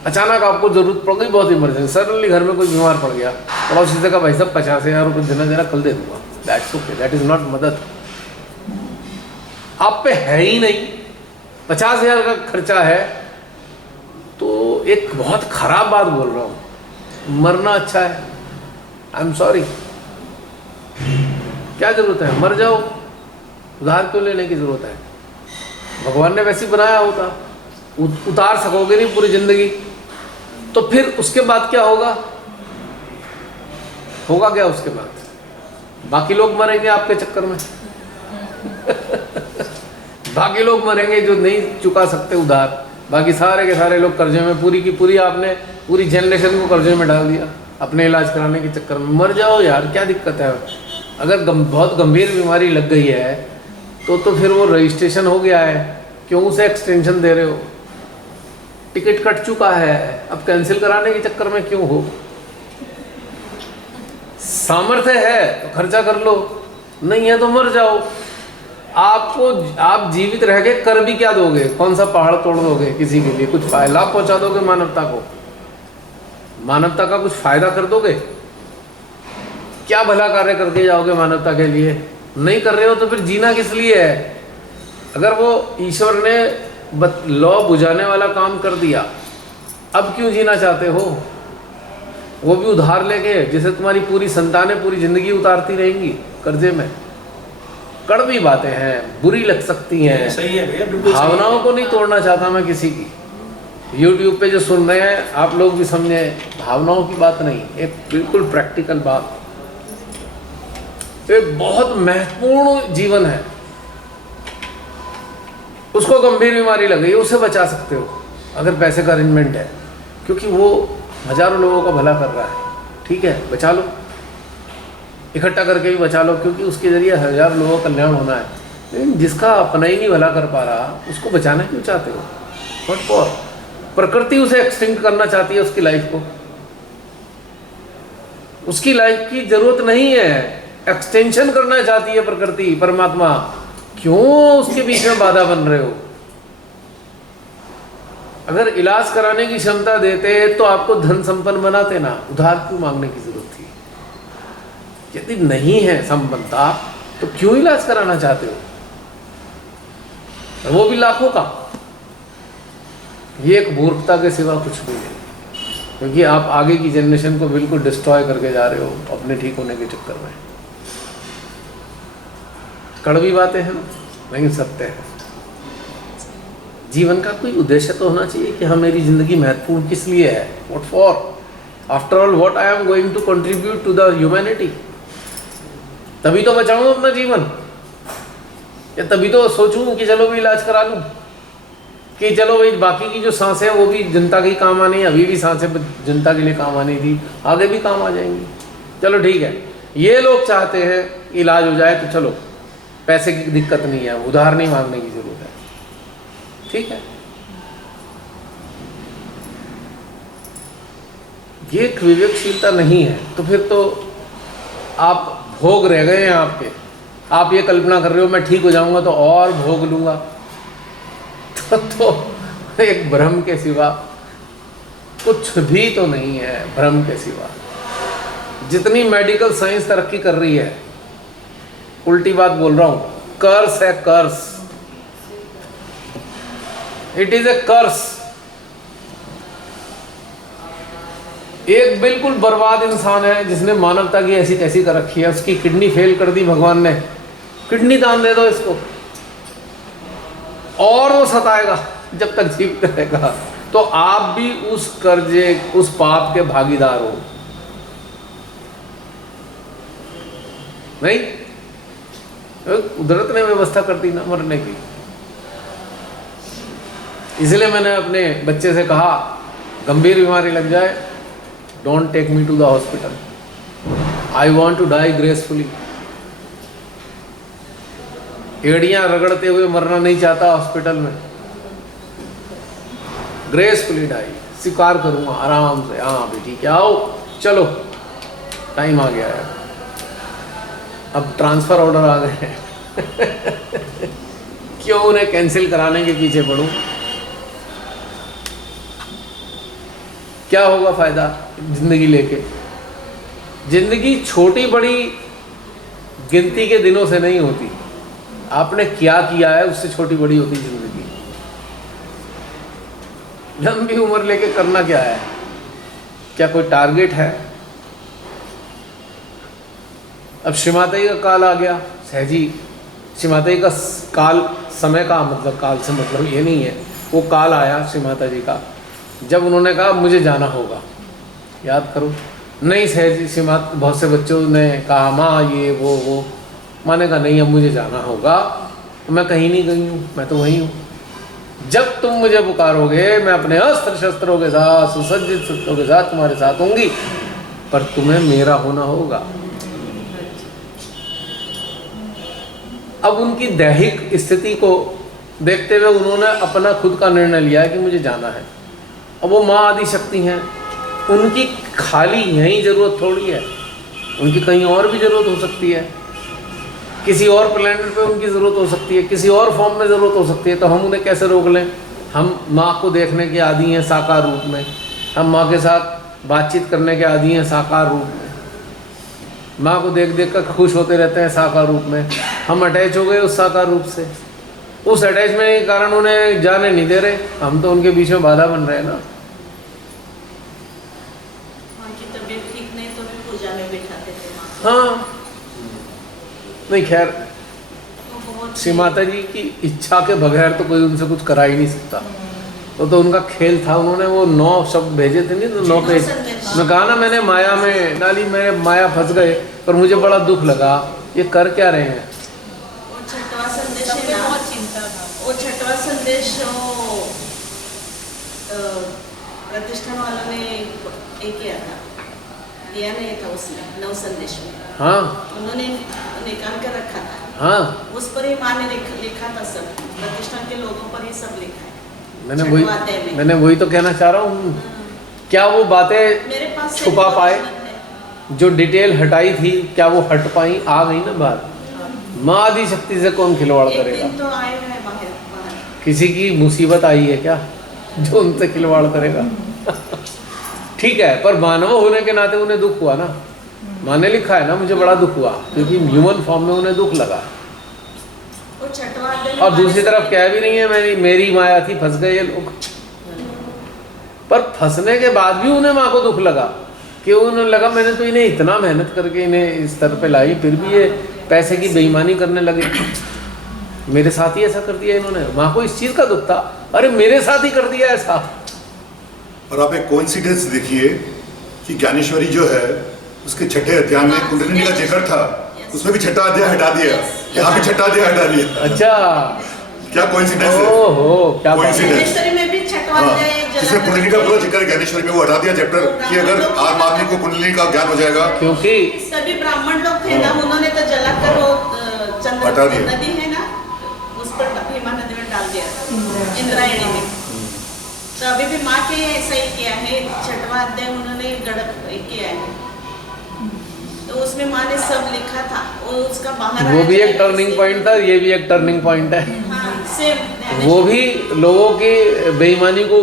अचानक आपको जरूरत पड़ गई, बहुत इमरजेंसी, सडनली घर में कोई बीमार पड़ गया, पड़ोसी से कहा भाई साहब 50,000 रुपये देना, देना कल दे दूंगा, that's okay, that is not मदद। आप पे है ही नहीं, 50,000 का खर्चा है, तो एक बहुत खराब बात बोल रहा हूँ, मरना अच्छा है। आई एम सॉरी, क्या जरूरत है? मर जाओ, उधार क्यों लेने की जरूरत है? भगवान ने वैसे बनाया होता, उतार सकोगे नहीं पूरी जिंदगी, तो फिर उसके बाद क्या होगा? होगा क्या उसके बाद? बाकी लोग मरेंगे आपके चक्कर में बाकी लोग मरेंगे जो नहीं चुका सकते उधार, बाकी सारे के सारे लोग कर्जे में, पूरी की पूरी आपने पूरी जनरेशन को कर्जे में डाल दिया अपने इलाज कराने के चक्कर में। मर जाओ यार, क्या दिक्कत है? अगर बहुत गंभीर बीमारी लग गई है तो फिर वो रजिस्ट्रेशन हो गया है, क्यों उसे एक्सटेंशन दे रहे हो? टिकट कट चुका है, अब कैंसिल कराने के चक्कर में क्यों हो? सामर्थ्य है तो खर्चा कर लो, नहीं है तो मर जाओ। आप जीवित रह के कर भी क्या दोगे? कौन सा पहाड़ तोड़ दोगे किसी के लिए? कुछ लाभ पहुंचा दोगे मानवता को? मानवता का कुछ फायदा कर दोगे? क्या भला कार्य करके जाओगे मानवता के लिए? नहीं कर रहे हो तो फिर जीना किस लिए है? अगर वो ईश्वर ने लौ बुझाने वाला काम कर दिया, अब क्यों जीना चाहते हो? वो भी उधार लेके, जिसे तुम्हारी पूरी संतानें पूरी जिंदगी उतारती रहेंगी कर्जे में। कड़वी बातें हैं, बुरी लग सकती हैं, सही है भैया, बिल्कुल भावनाओं को नहीं तोड़ना चाहता मैं किसी की। YouTube पे जो सुन रहे हैं आप लोग भी समझे, भावनाओं की बात नहीं, एक बिल्कुल प्रैक्टिकल बात। एक बहुत महत्वपूर्ण जीवन है, उसको गंभीर बीमारी लग गई है, उसे बचा सकते हो अगर पैसे का अरेंजमेंट है, क्योंकि वो हजारों लोगों का भला कर रहा है। ठीक है, बचा लो, इकट्ठा करके भी बचा लो, क्योंकि उसके ज़रिए 1000 लोगों का कल्याण होना है। लेकिन जिसका अपना ही नहीं भला कर पा रहा, उसको बचाना क्यों चाहते हो? What for? प्रकृति उसे एक्सटिंक्ट करना चाहती है, उसकी लाइफ को। उसकी लाइफ की जरूरत नहीं है, एक्सटेंशन करना चाहती है प्रकृति, परमात्मा। क्यों उसके बीच में बाधा बन रहे हो? अगर इलाज कराने की क्षमता देते तो आपको धन संपन्न बनाते ना, उधार क्यों मांगने की जरूरत थी? यदि नहीं है संपन्नता तो क्यों इलाज कराना चाहते हो, वो भी लाखों का? ये एक मूर्खता के सिवा कुछ भी नहीं, क्योंकि आप आगे की जनरेशन को बिल्कुल डिस्ट्रॉय करके जा रहे हो अपने ठीक होने के चक्कर में। कड़वी बातें हैं ना, लेकिन सत्य है। जीवन का कोई उद्देश्य तो होना चाहिए कि हाँ, मेरी जिंदगी महत्वपूर्ण किस लिए है? What for? After all what I am going to contribute to the humanity. तभी तो बचाऊं अपना जीवन, या तभी तो सोचूं कि चलो भी इलाज करा लूं, कि चलो भाई बाकी की जो सांसें हैं वो भी जनता के काम आनी है। अभी भी सांसें जनता के लिए काम आनी थी, आगे भी काम आ जाएंगी। चलो ठीक है, ये लोग चाहते हैं इलाज हो जाए, तो चलो पैसे की दिक्कत नहीं है, उधार नहीं मांगने की जरूरत है, ठीक है। ये एक विवेकशीलता नहीं है, तो फिर तो आप भोग रह गए हैं आपके। आप ये कल्पना कर रहे हो मैं ठीक हो जाऊंगा तो और भोग लूंगा, तो एक भ्रम के सिवा कुछ भी तो नहीं है। भ्रम के सिवा जितनी मेडिकल साइंस तरक्की कर रही है, उल्टी बात बोल रहा हूं, कर्स है, कर्स। इट इज ए कर्स। एक बिल्कुल बर्बाद इंसान है जिसने मानवता की ऐसी तैसी कर रखी है, उसकी किडनी फेल कर दी भगवान ने, किडनी दान दे दो इसको, और वो सताएगा जब तक जीवित रहेगा। तो आप भी उस कर्जे, उस पाप के भागीदार हो, नहीं? कुदरत ने व्यवस्था कर दी ना मरने की। इसलिए मैंने अपने बच्चे से कहा, गंभीर बीमारी लग जाए, don't take me to the hospital, I want to die gracefully. एड़ियां रगड़ते हुए मरना नहीं चाहता हॉस्पिटल में, ग्रेसफुली डाई, स्वीकार करूंगा आराम से। हाँ भी ठीक है, आओ चलो, टाइम आ गया है, अब ट्रांसफर ऑर्डर आ गए हैं क्यों उन्हें कैंसिल कराने के पीछे पड़ूं? क्या होगा फायदा जिंदगी लेके? जिंदगी छोटी बड़ी गिनती के दिनों से नहीं होती, आपने क्या किया है उससे छोटी बड़ी होती जिंदगी। लंबी उम्र लेके करना क्या है? क्या कोई टारगेट है? अब श्रीमाताई का काल आ गया, सहजी श्रीमाताई का काल, समय का मतलब, काल से मतलब ये नहीं है, वो काल आया श्रीमाता जी का, जब उन्होंने कहा मुझे जाना होगा। याद करो, नहीं सहजी श्रीमात, बहुत से बच्चों ने कहा माँ ये वो, माँ ने कहा नहीं अब मुझे जाना होगा, तो मैं कहीं नहीं गई हूँ, मैं तो वहीं हूँ। जब तुम मुझे पुकारोगे मैं अपने अस्त्र शस्त्रों के साथ, सुसज्जित शस्त्रों के साथ तुम्हारे साथ होंगी, पर तुम्हें मेरा होना होगा। अब उनकी दैहिक स्थिति को देखते हुए उन्होंने अपना खुद का निर्णय लिया कि मुझे जाना है। अब वो माँ आदि शक्ति हैं, उनकी खाली यहीं ज़रूरत थोड़ी है, उनकी कहीं और भी ज़रूरत हो सकती है, किसी और प्लेनेट पे उनकी ज़रूरत हो सकती है, किसी और फॉर्म में ज़रूरत हो सकती है। तो हम उन्हें कैसे रोक लें? हम माँ को देखने के आदी हैं साकार रूप में, हम माँ के साथ बातचीत करने के आदी हैं साकार रूप में, माँ को देख देख कर खुश होते रहते हैं साकार रूप में। हम अटैच हो गए उस साकार रूप से, उस अटैचमेंट के कारण उन्हें जाने नहीं दे रहे, हम तो उनके बीच में बाधा बन रहे हैं ना। उनकी तबीयत ठीक नहीं तो भी पूजा में बैठाते थे माँ। हाँ नहीं, खैर श्री माता जी की इच्छा के बगैर तो कोई उनसे कुछ करा ही नहीं सकता। तो उनका खेल था, उन्होंने वो 9 शब्द भेजे थे, नहीं तो 9 पेज मैं कहा ना, मैंने माया में डाली, मेरे माया फंस गए, पर मुझे बड़ा दुख लगा, ये कर क्या रहे हैं। वो छठवां संदेश है ना, बहुत चिंता था। वो छठवां संदेश प्रतिष्ठान वालों ने एक किया था, दिया नहीं था उसमें नव संदेश में, हाँ उन्होंने निकाल कर रखा था, हाँ, उस पर ही माँ ने लिखा था, सब प्रतिष्ठान के लोगों पर ही सब लिखा है। मैंने वही तो कहना चाह रहा हूँ, क्या वो बातें मेरे पास से छुपा पाए, है। जो डिटेल हटाई थी क्या वो हट पाई, आ गई ना बात। माँ आदि शक्ति से कौन खिलवाड़ एक करेगा? दिन तो आए हैं बाहर। किसी की मुसीबत आई है क्या जो उनसे खिलवाड़ करेगा? ठीक है, पर मानव होने के नाते उन्हें दुख हुआ ना। माँ ने लिखा है ना, मुझे बड़ा दुख हुआ क्योंकि ह्यूमन फॉर्म में उन्हें दुख लगा। वो छठवां अध्याय में और माने दूसरी से- तरफ कह भी नहीं है मेरी माया थी, फंस गए ये लोग। पर फंसने के बाद भी उन्हें माँ को दुख लगा कि उन्हें लगा मैंने तो इन्हें इतना मेहनत करके इन्हें इस स्तर पे लाई, फिर भी ये पैसे की बेईमानी करने लगे, मेरे साथ ही ऐसा कर दिया इन्होंने। माँ को इस चीज का दुख था, अरे मेरे साथ ही कर दिया ऐसा। और आप एक कोइंसिडेंस देखिए कि ज्ञानेश्वरी जो है उसके छठे अध्याय में कुंडलिनी का जिक्र था, उसमें भी छठा अध्याय हटा दिया, यहाँ भी छठा अध्याय हटा दिया। अच्छा, क्या कोइंसिडेंस है? ओहो क्या बात है। Coincidence। ज्ञानेश्वरी में भी छठवां हाँ, अध्याय जिसमें जलाकर कुंडलिनी का पूरा जिक्र है ज्ञानेश्वरी में, वो हटा दिया चैप्टर कि अगर आम आदमी को कुंडलिनी का ज्ञान हो जाएगा। क्योंकि सभी ब्राह्मण लोग थे ना, उन्होंने तो जलाकर वो हटा दिया। नदी है ना, उस पर भीमा नदी में डाल दिया इंद्रायणी में। तो अभी भी माँ के ऐसा ही किया है, छठवां अध्याय उन्होंने किया है, तो उसमें माँ ने सब लिखा था, वो उसका बाहर वो भी आया एक टर्निंग पॉइंट था, ये भी एक टर्निंग पॉइंट है। हाँ, सेम वो भी लोगों की बेईमानी को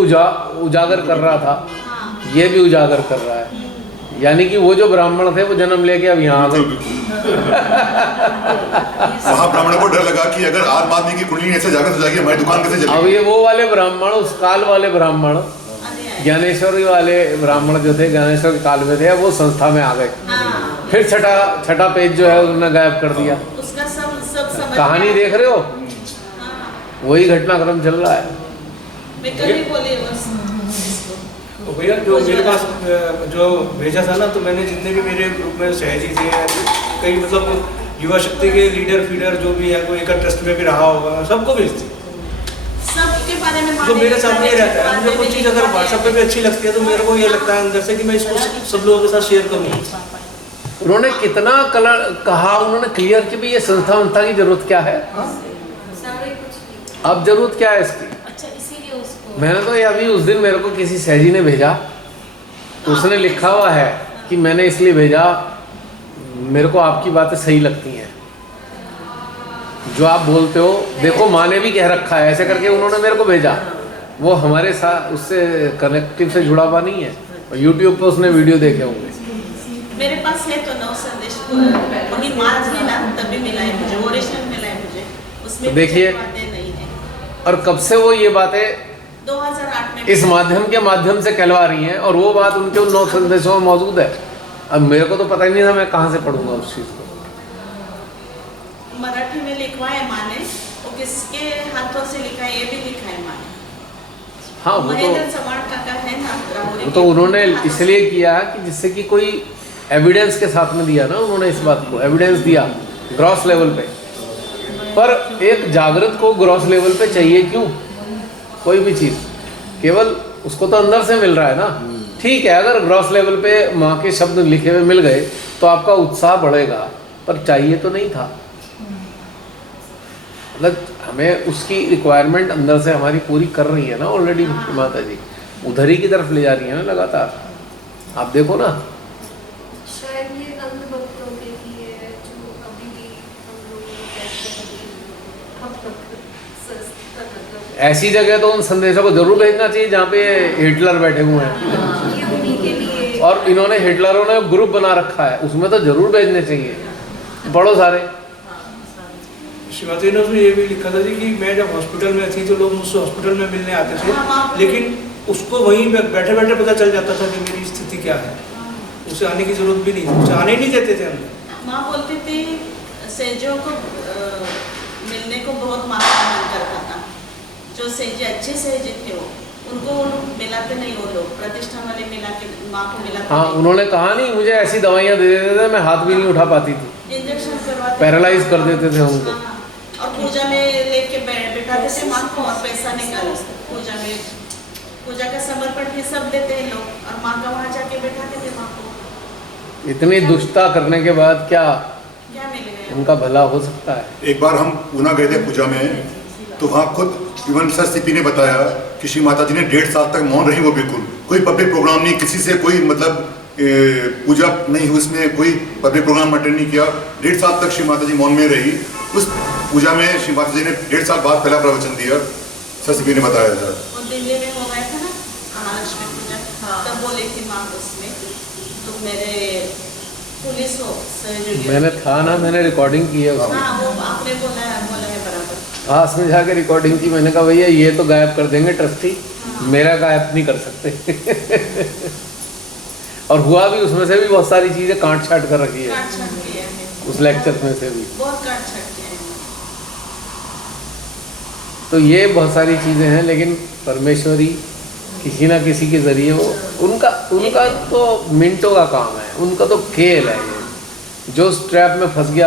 उजागर कर रहा था, हाँ, ये भी उजागर कर रहा है। यानी कि वो जो ब्राह्मण थे वो जन्म लेके अब यहाँ आ गए। वहाँ ब्राह्मणों को डर लगा कि अगर आम आदमी की कुंडलिनी ऐसे जागृत हो जाएगी, हमारी दुकान कैसे अब चलेगी? ये वो वाले ब्राह्मण, उस काल वाले ब्राह्मण, अध्याय। ज्ञानेश्वरी वाले ब्राह्मण जो थे ज्ञानेश्वर के काल में थे, वो संस्था में आ गए। हाँ, फिर छठा पेज जो है उन्होंने गायब कर दिया। उसका सब समझ कहानी में देख रहे हो, हाँ, वही घटनाक्रम चल रहा है। मैं कल ही बोली बस। तो भैया जो मेरे पास जो भेजा था ना, तो मैंने जितने भी मेरे ग्रुप में सहजी थे, कई मतलब युवा शक्ति के लीडर फीडर जो भी है, कोई एक ट्रस्ट में भी रहा होगा, सबको भेजती। सबके बारे में तो मेरे साथ ये रहता है, मुझे कोई चीज़ अगर व्हाट्सएप पे भी अच्छी लगती है तो मेरे को ये लगता है अंदर से कि मैं इसको सब लोगों के साथ शेयर करूँ। उन्होंने कितना कहा, उन्होंने क्लियर कि भी ये संस्था की जरूरत क्या है, अब जरूरत क्या है इसकी। अच्छा, इसीलिए उसको मैंने तो ये अभी उस दिन मेरे को किसी सहजी ने भेजा, तो उसने लिखा हुआ है कि मैंने इसलिए भेजा, मेरे को आपकी बातें सही लगती हैं, जो आप बोलते हो, देखो माँ ने भी कह रखा है, ऐसे करके उन्होंने मेरे को भेजा। वो हमारे साथ उससे कनेक्टिव से जुड़ा हुआ नहीं है, और यूट्यूब पे उसने वीडियो देखे होंगे। मेरे पास है तो नव संदेश वही मार्च में ना तभी मिला है मुझे, ओरिजिनल मिला है मुझे, उसमें तो देखिए, बातें नहीं है। और कब से वो ये बातें 2008 में इस माध्यम के माध्यम से कहलवा रही हैं, और वो बात उनके उन 9 संदेशों में मौजूद है। अब मेरे को तो पता ही नहीं था, मैं कहाँ से पढ़ूंगा उस चीज़ को। मराठी में लिखवाया माँ ने, वो किसके हाथों से लिखा है ये भी लिखा है माँ ने। हाँ, वो महेंद्र चव्हाण काका है ना, राहुल तो उन्होंने इसलिए किया कि जिससे कि कोई एविडेंस के साथ में दिया ना, उन्होंने इस बात को एविडेंस दिया ग्रॉस लेवल पे। पर एक जागृत को ग्रॉस लेवल पे चाहिए क्यों? कोई भी चीज़ केवल उसको तो अंदर से मिल रहा है ना। ठीक है, अगर ग्रॉस लेवल पे माँ के शब्द लिखे हुए मिल गए तो आपका उत्साह बढ़ेगा, पर चाहिए तो नहीं था। मतलब हमें उसकी रिक्वायरमेंट अंदर से हमारी पूरी कर रही है ना ऑलरेडी माता जी, उधर ही की तरफ ले जा रही है ना लगातार। आप देखो ना, शायद ये अंध भक्तों के लिए जो अभी भी हम लोग मतलब ऐसी जगह तो उन संदेशों को जरूर भेजना चाहिए जहाँ पे हिटलर बैठे हुए हैं, ये उन्हीं के लिए और इन्होंने हिटलरों ने ग्रुप बना रखा है, उसमें तो जरूर भेजने चाहिए। पढ़ो सारे। शिवाजी ने उसमें ये भी लिखा था जी कि मैं जब हॉस्पिटल में थी तो लोग मुझसे हॉस्पिटल में मिलने आते थे, लेकिन उसको वहीं बैठे बैठे पता चल जाता था कि मेरी स्थिति क्या है, उसे आने की जरूरत भी नहीं थी, उसे आने ही नहीं देते थे अंदर। माँ बोलती थी सेजों को मिलने को बहुत माँ का मन करता था, जो सेजे अच्छे सेजे थे वो उनको वो लोग मिलाते नहीं, वो लोग प्रतिष्ठान वाले मिला के माँ को मिलाते हाँ, नहीं। उन्होंने कहा नहीं, मुझे ऐसी दवाइयाँ दे देते थे, मैं हाथ भी नहीं उठा पाती थी, इंजेक्शन करवाते पैरालाइज कर देते थे उनको। हाँ, और पूजा में लेके बैठाते थे माँ को और पैसा निकालो पूजा में, पूजा का समर्पण भी सब देते हैं लोग, और माँ का वहाँ जाके बैठाते थे माँ को। इतनी दुष्टता करने के बाद क्या क्या मिल गया? उनका भला हो सकता है? एक बार हम पूना गए थे पूजा में, तो वहाँ खुद इवन सर सीपी ने बताया कि श्री माता जी ने 1.5 साल तक मौन रही। वो बिल्कुल कोई पब्लिक प्रोग्राम नहीं, किसी से कोई मतलब पूजा नहीं हुई, उसमें कोई पब्लिक प्रोग्राम अटेंड नहीं किया। 1.5 साल तक श्री माता जी मौन में रही। उस पूजा में श्री माता जी ने 1.5 साल बाद पहला प्रवचन दिया, सर सीपी ने बताया था। वो दिल्ली में हो गया था ना महालक्ष्मी पूजा, तब बोली थी माँ उसमें, तो मेरे पुलिस हो सहयोगी, मैंने था ना, मैंने रिकॉर्डिंग की है उसमें। हाँ वो आपने बोला है बराबर। पास में जाकर रिकॉर्डिंग की। मैंने कहा भैया ये तो गायब कर देंगे ट्रस्टी, मेरा गायब नहीं कर सकते। और हुआ भी, उसमें से भी बहुत सारी चीजें काट छाट कर रखी है काट छाट किया है, उस लेक्चर में से भी। बहुत काट छाट किया है। तो ये बहुत सारी चीजें हैं, लेकिन परमेश्वरी किसी ना किसी के जरिए वो उनका तो मिनटों का काम है, उनका तो खेल है। ये जो उस ट्रैप में फंस गया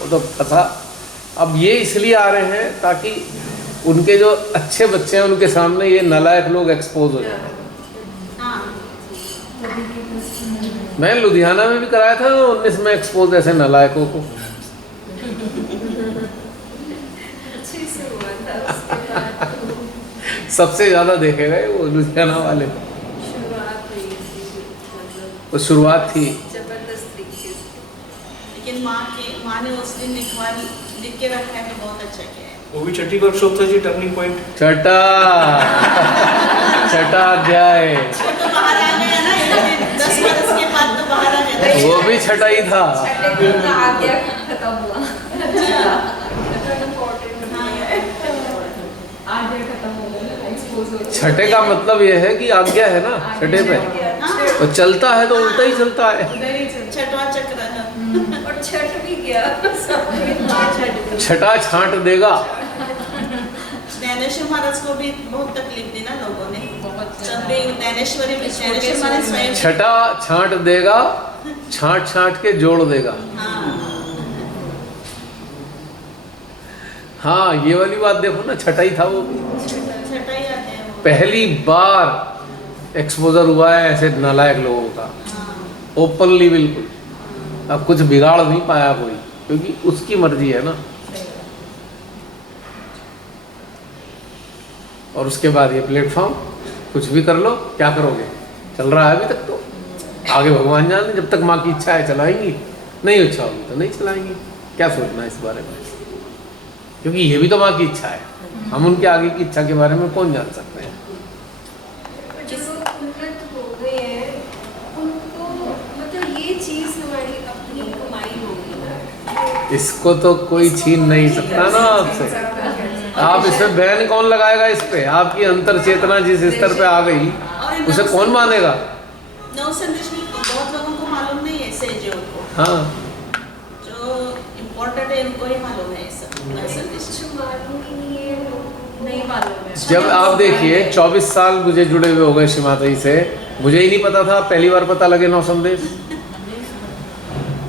वो तो फंसा। अब ये इसलिए आ रहे हैं ताकि उनके जो अच्छे बच्चे हैं उनके सामने ये नालायक लोग एक्सपोज हो जाए। हाँ मैं लुधियाना में भी कराया था 19 में एक्सपोज ऐसे नालायकों को। अच्छे से हुआ था उसके बाद तो सबसे ज्यादा देखे गए वो लुधियाना वाले। शुरुआत हुई थी, मतलब वो शुरुआत थी। जबरदस्त तरीके से। लेकिन माँ ने उस दिन लिख के रखा है तो बहुत अच्छा किया है। वो भी छठी वर्कशॉप था जी, टर्निंग पॉइंट। छठा अध्याय, वो तो बाहर आ गया ना, 10 वर्ष के बाद तो बाहर आ गया। वो भी छठा ही था। छठे दिन का आज्ञा खत्म हुआ। आज्ञा खत्म हो गया ना, एक्सपोज हो गया। छठे का मतलब ये है कि आज्ञा है ना छठे पे, तो चलता है तो उल्टा ही चलता है। छठवां चक्र है। और छठ भी गया सब। छठा छांट देगा। ज्ञानेश्वर महाराज को भी बहुत तकलीफ दी ना लोगों ने, जब भी ज्ञानेश्वरी में ज्ञानेश्वर महाराज स्वयं छठा छांट देगा, छांट छांट के जोड़ देगा। हाँ ये वाली बात देखो ना, छठा ही था वो भी। छठा ही आते हैं वो। पहली बार एक्सपोजर हुआ है ऐसे नालायक लोगों का, ओपनली बिल्कुल। अब कुछ बिगाड़ नहीं पाया कोई, क्योंकि उसकी मर्जी है ना। और उसके बाद ये प्लेटफॉर्म, कुछ भी कर लो, क्या करोगे? चल रहा है अभी तक, तो आगे भगवान जाने। जब तक माँ की इच्छा है चलाएंगी, नहीं इच्छा होगी तो नहीं चलाएंगी। क्या सोचना है इस बारे में, क्योंकि ये भी तो माँ की इच्छा है। हम उनके आगे की इच्छा के बारे में कौन जान सकते हैं। जो लोग उन्नत हो गए हैं उनको मतलब ये चीज हमारी अपनी कमाई होगी ना, इसको तो कोई छीन नहीं सकता ना आपसे। आप इसमें बैन कौन लगाएगा? इस पे आपकी अंतर चेतना जिस स्तर पे आ गई, उसे कौन मानेगा? नव संदेश में बहुत लोगों को मालूम नहीं है, सहयोग को हाँ, जो इम्पोर्टेंट है उनको ही मालूम है। नव संदेश कुछ मालूम ही नहीं है, नहीं मालूम है। जब आप देखिए 24 साल मुझे जुड़े हुए हो गए श्री माता जी से, मुझे ही नहीं पता था, पहली बार पता लगे नौ संदेश।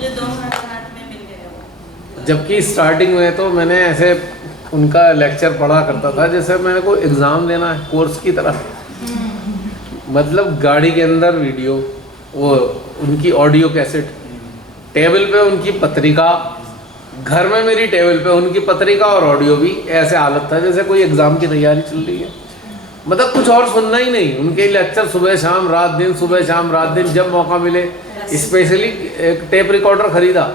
ये 2008 में मिल गया वो। जबकि स्टार्टिंग में तो मैंने ऐसे उनका लेक्चर पढ़ा करता था जैसे मेरे को एग्ज़ाम देना है कोर्स की तरह। मतलब गाड़ी के अंदर वीडियो, वो उनकी ऑडियो कैसेट, टेबल पे उनकी पत्रिका, घर में मेरी टेबल पे उनकी पत्रिका और ऑडियो भी। ऐसे हालत था जैसे कोई एग्ज़ाम की तैयारी चल रही है। मतलब कुछ और सुनना ही नहीं, उनके लेक्चर सुबह शाम रात दिन, सुबह शाम रात दिन, जब मौका मिले। स्पेशली एक टेप रिकॉर्डर खरीदा,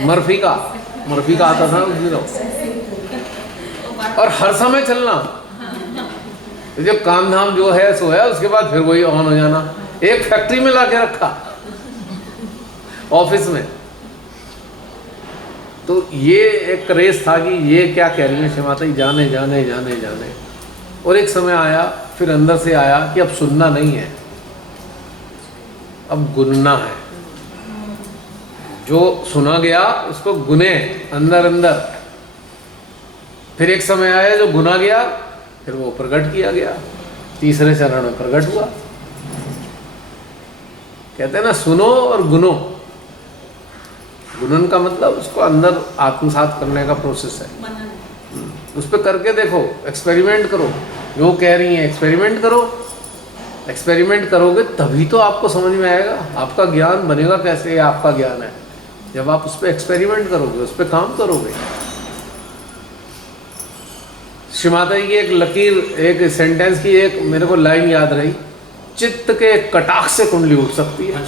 मर्फी का आता था उस दिनों, और हर समय चलना। जब काम धाम जो है सो है, उसके बाद फिर वही ऑन हो जाना। एक फैक्ट्री में लाके रखा, ऑफिस में। तो ये एक रेस था कि ये क्या कह रही है श्री माता जी, जाने जाने जाने जाने। और एक समय आया, फिर अंदर से आया कि अब सुनना नहीं है, अब गुनना है। जो सुना गया उसको गुने अंदर अंदर। फिर एक समय आया जो गुना गया, फिर वो प्रकट किया गया, तीसरे चरण में प्रकट हुआ। कहते हैं ना, सुनो और गुनो। गुणन का मतलब उसको अंदर आत्मसात करने का प्रोसेस है। उस पर करके देखो, एक्सपेरिमेंट करो। जो कह रही हैं एक्सपेरिमेंट करो, एक्सपेरिमेंट करोगे तभी तो आपको समझ में आएगा। आपका ज्ञान बनेगा कैसे, ये आपका ज्ञान है जब आप उस पर एक्सपेरिमेंट करोगे, उस पर काम करोगे। श्री माता जी की एक लकीर, एक सेंटेंस की एक मेरे को लाइन याद रही, चित्त के कटाक्ष से कुंडली उठ सकती है।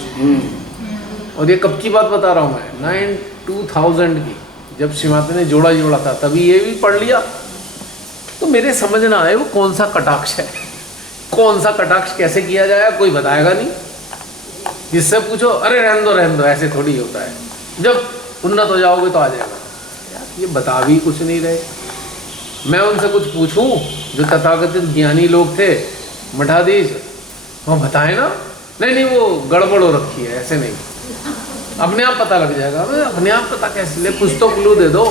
और ये कब की बात बता रहा हूँ मैं, 2000 की, जब श्री माता ने जोड़ा था, तभी ये भी पढ़ लिया। तो मेरे समझ ना आए वो कौन सा कटाक्ष है, कौन सा कटाक्ष कैसे किया जाए, कोई बताएगा नहीं। जिससे पूछो, अरे रहने दो, ऐसे थोड़ी होता है, जब उन्नत हो जाओगे तो आ जाएगा। यार ये बता भी कुछ नहीं रहे। मैं उनसे कुछ पूछूं जो तथाकथित ज्ञानी लोग थे, मठाधीश, वो बताए ना, नहीं वो गड़बड़ हो रखी है, ऐसे नहीं, अपने आप पता लग जाएगा। अपने आप पता कैसे ले, कुछ तो क्लू दे दो,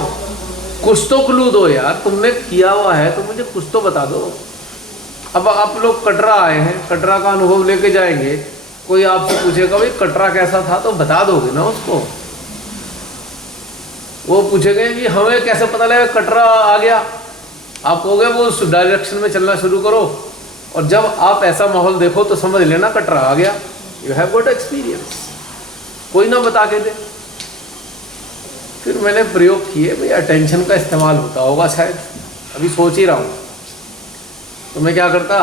कुछ तो क्लू दो यार, तुमने किया हुआ है तो मुझे कुछ तो बता दो। अब आप लोग कटरा आए हैं, कटरा का अनुभव लेके जाएंगे, कोई आपसे पूछेगा भाई कटरा कैसा था, तो बता दोगे ना उसको। वो पूछेंगे कि हमें कैसे पता लगा कटरा आ गया, आप कहोगे वो उस डायरेक्शन में चलना शुरू करो, और जब आप ऐसा माहौल देखो तो समझ लेना कटरा आ गया। यू हैव गॉट एक्सपीरियंस, कोई ना बता के दे। फिर मैंने प्रयोग किए, भाई अटेंशन का इस्तेमाल होता होगा शायद, अभी सोच ही रहा हूँ। तो मैं क्या करता,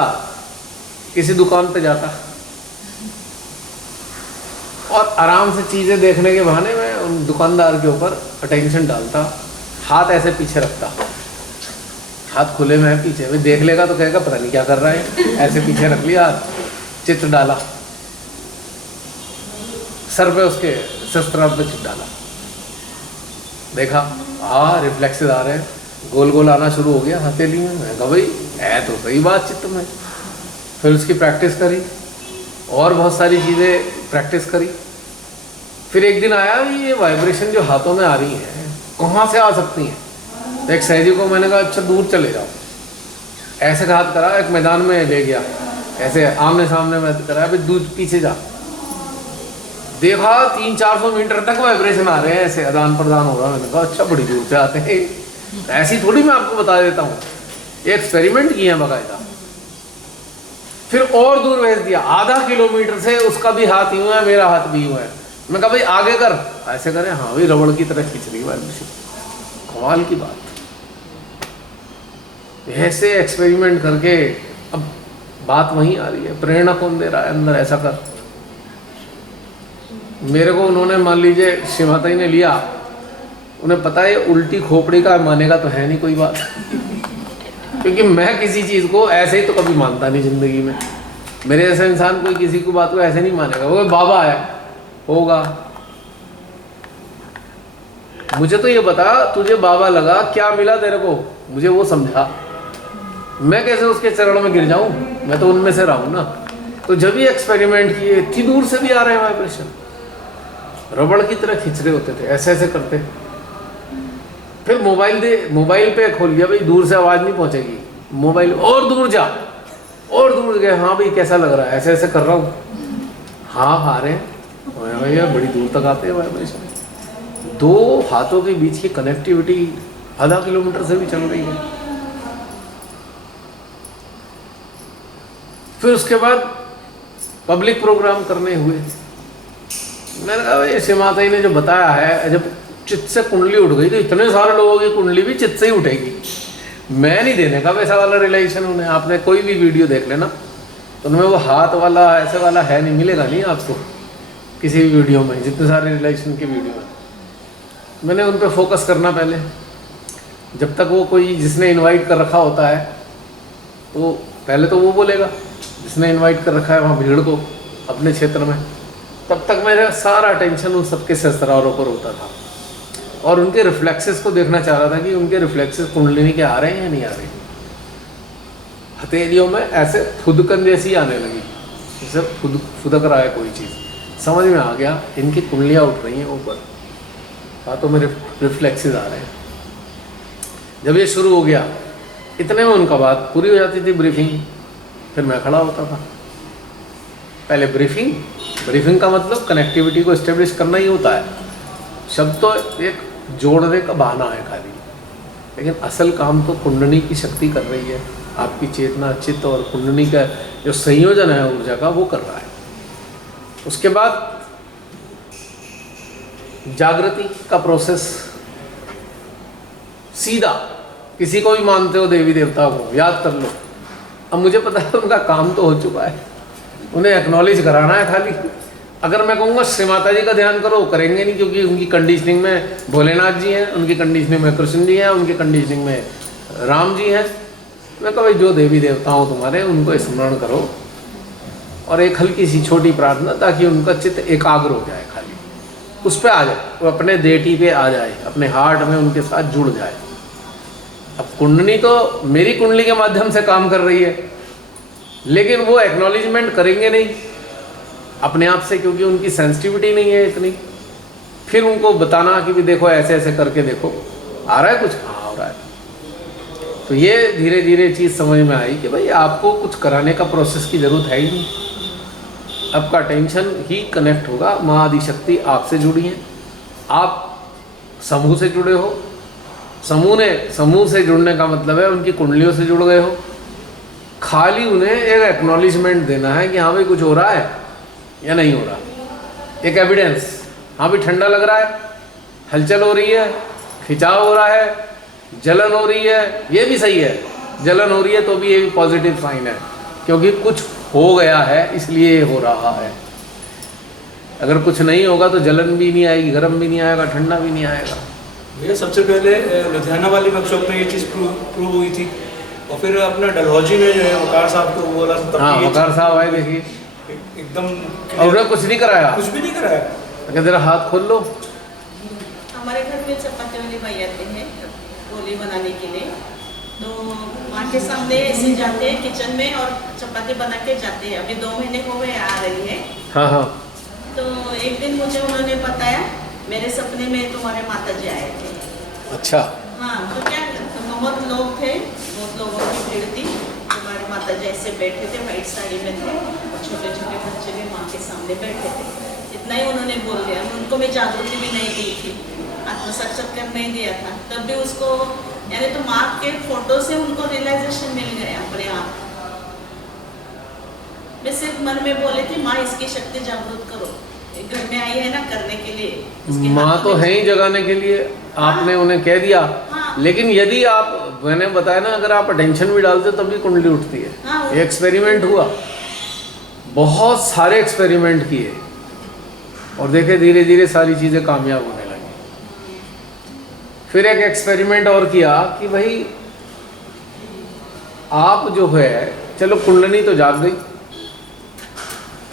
किसी दुकान पे जाता और आराम से चीज़ें देखने के बहाने मैं उन दुकानदार के ऊपर अटेंशन डालता, हाथ ऐसे पीछे रखता, हाथ खुले में पीछे में, देख लेगा तो कहेगा पता नहीं क्या कर रहा है, ऐसे पीछे रख लिया, चित्र डाला, सर पे उसके शस्त्रार्थ पे चित्र डाला, देखा रिफ्लेक्सेस आ रहे हैं, गोल गोल आना शुरू हो गया हथेली में। मैं कहा भाई है तो सही बात चित्त में। फिर उसकी प्रैक्टिस करी और बहुत सारी चीज़ें प्रैक्टिस करी। फिर एक दिन आया ये वाइब्रेशन जो हाथों में आ रही है कहाँ से आ सकती हैं। तो एक सहजी को मैंने कहा अच्छा दूर चले जाओ, ऐसे हाथ करा, एक मैदान में ले गया, ऐसे आमने सामने में करा, भाई दूर पीछे जा, देखा 300-400 मीटर तक वाइब्रेशन आ रहे हैं, ऐसे आदान प्रदान हो रहा है। मैंने कहा अच्छा बड़ी दूर से आते हैं, ऐसी थोड़ी मैं आपको बता देता हूँ, एक्सपेरिमेंट किए हैं बाकायदा। फिर और दूर भेज दिया, आधा किलोमीटर से, उसका भी हाथ यूं है, मेरा हाथ भी यूं है। मैं कहा भाई आगे कर, ऐसे करें, हाँ भाई रबड़ की तरह खींच रही वाइब्रेशन, कमाल की बात। ऐसे एक्सपेरिमेंट करके अब बात वहीं आ रही है, प्रेरणा कौन दे रहा है अंदर, ऐसा कर। मेरे को उन्होंने मान लीजिए श्री माता जी ने लिया, उन्हें पता है उल्टी खोपड़ी का मानेगा तो है नहीं कोई बात क्योंकि मैं किसी चीज़ को ऐसे ही तो कभी मानता नहीं ज़िंदगी में। मेरे जैसा इंसान कोई किसी को बात को ऐसे नहीं मानेगा, वो बाबा है होगा। मुझे तो ये बता, तुझे बाबा लगा, क्या मिला तेरे को, मुझे वो समझा। मैं कैसे उसके चरण में गिर जाऊं, मैं तो उनमें से रहा हूं ना। तो जब भी एक्सपेरिमेंट किए, इतनी दूर से भी आ रहे हैं वाइब्रेशन, रबड़ की तरह खींच रहे होते थे, ऐसे ऐसे करते। फिर मोबाइल पे खोल लिया, भाई दूर से आवाज़ नहीं पहुंचेगी, मोबाइल और दूर जा, और दूर गए, हाँ भाई कैसा लग रहा है, ऐसे ऐसे कर रहा हूँ, हाँ आ रहे हैं भैया, बड़ी दूर तक आते हैं वाइब्रेशन। दो हाथों के बीच की कनेक्टिविटी आधा किलोमीटर से भी चल रही है। फिर उसके बाद पब्लिक प्रोग्राम करने हुए। मैंने कहा भाई श्री माता जी ने जो बताया है, जब चित्त से कुंडली उठ गई तो इतने सारे लोगों की कुंडली भी चित्त से ही उठेगी। मैं नहीं देने का वैसा वाला रिलेशन उन्हें। आपने कोई भी वीडियो देख लेना तो उनमें वो हाथ वाला ऐसे वाला है नहीं, मिलेगा नहीं आपको किसी भी वीडियो में, जितने सारे रिलेशन की वीडियो हैं। मैंने उन पर फोकस करना पहले, जब तक वो कोई जिसने इनवाइट कर रखा होता है तो पहले तो वो बोलेगा जिसने इनवाइट कर रखा है वहाँ भीड़ को अपने क्षेत्र में, तब तक मेरा सारा अटेंशन उन सबके सहस्त्रारों पर होता था और उनके रिफ्लेक्सेस को देखना चाह रहा था कि उनके रिफ्लेक्सेस कुंडलिनी के आ रहे हैं या नहीं आ रहे। हथेलियों में ऐसे फुदकन जैसी आने लगी, जैसे फुदक रहा है कोई चीज़, समझ में आ गया इनकी कुंडलियाँ उठ रही हैं ऊपर, हाथों में रिफ्लेक्सेस आ रहे हैं। जब ये शुरू हो गया, इतने में उनका बात पूरी हो जाती थी, ब्रीफिंग। फिर मैं खड़ा होता था। पहले ब्रीफिंग का मतलब कनेक्टिविटी को एस्टेब्लिश करना ही होता है। शब्द तो एक जोड़ने का बहाना है खाली, लेकिन असल काम तो कुंडली की शक्ति कर रही है। आपकी चेतना, चित्त और कुंडली का जो संयोजन है ऊर्जा का, वो कर रहा है। उसके बाद जागृति का प्रोसेस, सीधा किसी को भी मानते हो देवी देवता को, याद कर लो। अब मुझे पता है उनका काम तो हो चुका है, उन्हें एक्नॉलेज कराना है खाली। अगर मैं कहूँगा श्री माता जी का ध्यान करो, करेंगे नहीं, क्योंकि उनकी कंडीशनिंग में भोलेनाथ जी हैं, उनकी कंडीशनिंग में कृष्ण जी हैं, उनकी कंडीशनिंग में राम जी हैं। मैं कहा भाई जो देवी देवता हो तुम्हारे, उनको स्मरण करो और एक हल्की सी छोटी प्रार्थना, ताकि उनका चित्त एकाग्र हो जाए, खाली उस पर आ जाए, वो अपने देटी पे आ जाए, अपने हार्ट में उनके साथ जुड़ जाए। अब कुंडली तो मेरी कुंडली के माध्यम से काम कर रही है, लेकिन वो एक्नॉलेजमेंट करेंगे नहीं अपने आप से, क्योंकि उनकी सेंसिटिविटी नहीं है इतनी। फिर उनको बताना कि भी देखो ऐसे ऐसे करके देखो, आ रहा है कुछ, हाँ हो रहा है। तो ये धीरे धीरे चीज़ समझ में आई कि भाई आपको कुछ कराने का प्रोसेस की ज़रूरत है ही नहीं, आपका टेंशन ही कनेक्ट होगा। माँ आदिशक्ति आपसे जुड़ी है, आप समूह से जुड़े हो, समूह से जुड़ने का मतलब है उनकी कुंडलियों से जुड़ गए हो। खाली उन्हें एक एक्नॉलेजमेंट देना है कि हाँ भाई कुछ हो रहा है या नहीं हो रहा, एक एविडेंस, हाँ भाई ठंडा लग रहा है, हलचल हो रही है, खिंचाव हो रहा है, जलन हो रही है, ये भी सही है। जलन हो रही है तो भी ये भी पॉजिटिव साइन है, क्योंकि कुछ हो गया है इसलिए ये हो रहा है। अगर कुछ नहीं होगा तो जलन भी नहीं आएगी, गर्म भी नहीं आएगा, ठंडा भी नहीं आएगा। भैया सबसे पहले लुधियाना वाली वर्कशॉप में ये चीज़ प्रूव हुई थी, और फिर अपना डलहौजी में जो है वकार साहब को बोला, हाँ वकार साहब आए, देखिए एकदम, और उन्हें कुछ नहीं कराया, कुछ भी नहीं कराया। अगर जरा हाथ खोल लो। हमारे घर में चपाती वाले भाई आते हैं गोली बनाने के लिए, तो माँ के सामने ऐसे जाते हैं किचन में और चपाती बना के जाते हैं। अभी 2 महीने हो गए आ रही है। हाँ हाँ। तो एक दिन मुझे उन्होंने बताया मेरे सपने में तुम्हारे माता जी आए थे। अच्छा। हाँ, तो क्या बहुत लोग थे, बहुत लोगों की भीड़ थी। हमारे माता जी ऐसे बैठे थे, वाइट साड़ी में थे, और छोटे छोटे बच्चे भी माँ के सामने बैठे थे। इतना ही उन्होंने बोल दिया। उनको मैं जागृति भी नहीं दी थी, आत्मसाक्षात्कार नहीं दिया था, तब भी उसको यानी तो माँ के फोटो से उनको रियलाइजेशन मिल गया अपने आप। मैं सिर्फ मन में बोले थी माँ इसकी शक्ति जागृत करो, घर में आई है ना करने के लिए। माँ तो है ही जगाने के लिए, आपने उन्हें कह दिया। हाँ। लेकिन यदि आप, मैंने बताया ना, अगर आप अटेंशन भी डालते हो तब भी कुंडली उठती है। हाँ। एक्सपेरिमेंट हुआ, बहुत सारे एक्सपेरिमेंट किए और देखे धीरे धीरे सारी चीज़ें कामयाब होने लगी। फिर एक एक्सपेरिमेंट और किया कि भाई आप जो है, चलो कुंडली तो जाग गई,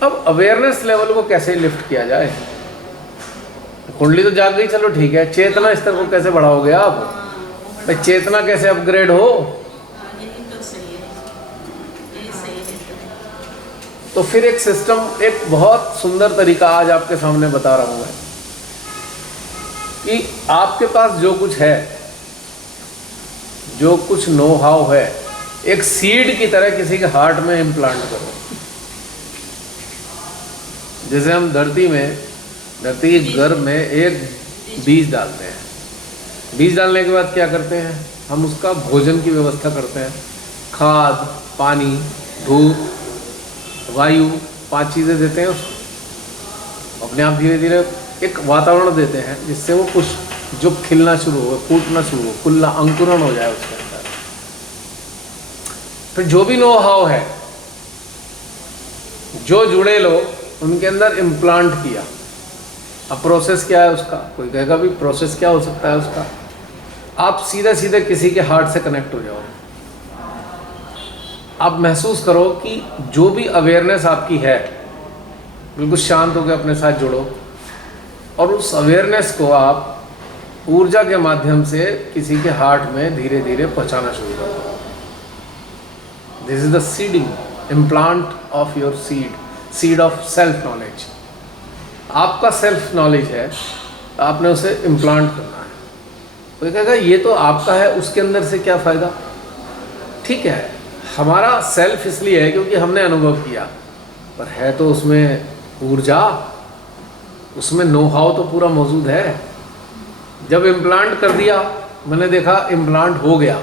अब अवेयरनेस लेवल को कैसे लिफ्ट किया जाए। कुंडली तो जाग गई, चलो ठीक है, चेतना स्तर को कैसे बढ़ाओगे आप, भाई चेतना कैसे अपग्रेड हो। यही तो सही है, यही सही है। तो फिर एक सिस्टम, एक बहुत सुंदर तरीका आज आपके सामने बता रहा हूँ मैं, कि आपके पास जो कुछ है, जो कुछ नो हाउ है, एक सीड की तरह किसी के हार्ट में इम्प्लांट करो। जैसे हम धरती के गर्भ में एक बीज डालते हैं, बीज डालने के बाद क्या करते हैं, हम उसका भोजन की व्यवस्था करते हैं, खाद, पानी, धूप, वायु, 5 चीज़ें देते हैं उसको। अपने आप धीरे धीरे एक वातावरण देते हैं जिससे वो कुछ जो खिलना शुरू हो, फूटना शुरू हो, कुल्ला अंकुरण हो जाए उसके अंदर। फिर जो भी नो हाउ है, जो जुड़े लोग, उनके अंदर इम्प्लांट किया। अब प्रोसेस क्या है उसका, कोई कहेगा भी प्रोसेस क्या हो सकता है उसका, आप सीधे सीधे किसी के हार्ट से कनेक्ट हो जाओ। आप महसूस करो कि जो भी अवेयरनेस आपकी है, बिल्कुल शांत होकर अपने साथ जुड़ो और उस अवेयरनेस को आप ऊर्जा के माध्यम से किसी के हार्ट में धीरे धीरे पहुंचाना शुरू करो। This is the seeding, implant of your seed of self knowledge. आपका सेल्फ नॉलेज है, आपने उसे इम्प्लांट करना है। कोई कहेगा ये तो आपका है, उसके अंदर से क्या फ़ायदा। ठीक है, हमारा सेल्फ इसलिए है क्योंकि हमने अनुभव किया, पर है तो उसमें ऊर्जा, उसमें नो हाउ तो पूरा मौजूद है। जब इम्प्लांट कर दिया, मैंने देखा इम्प्लांट हो गया,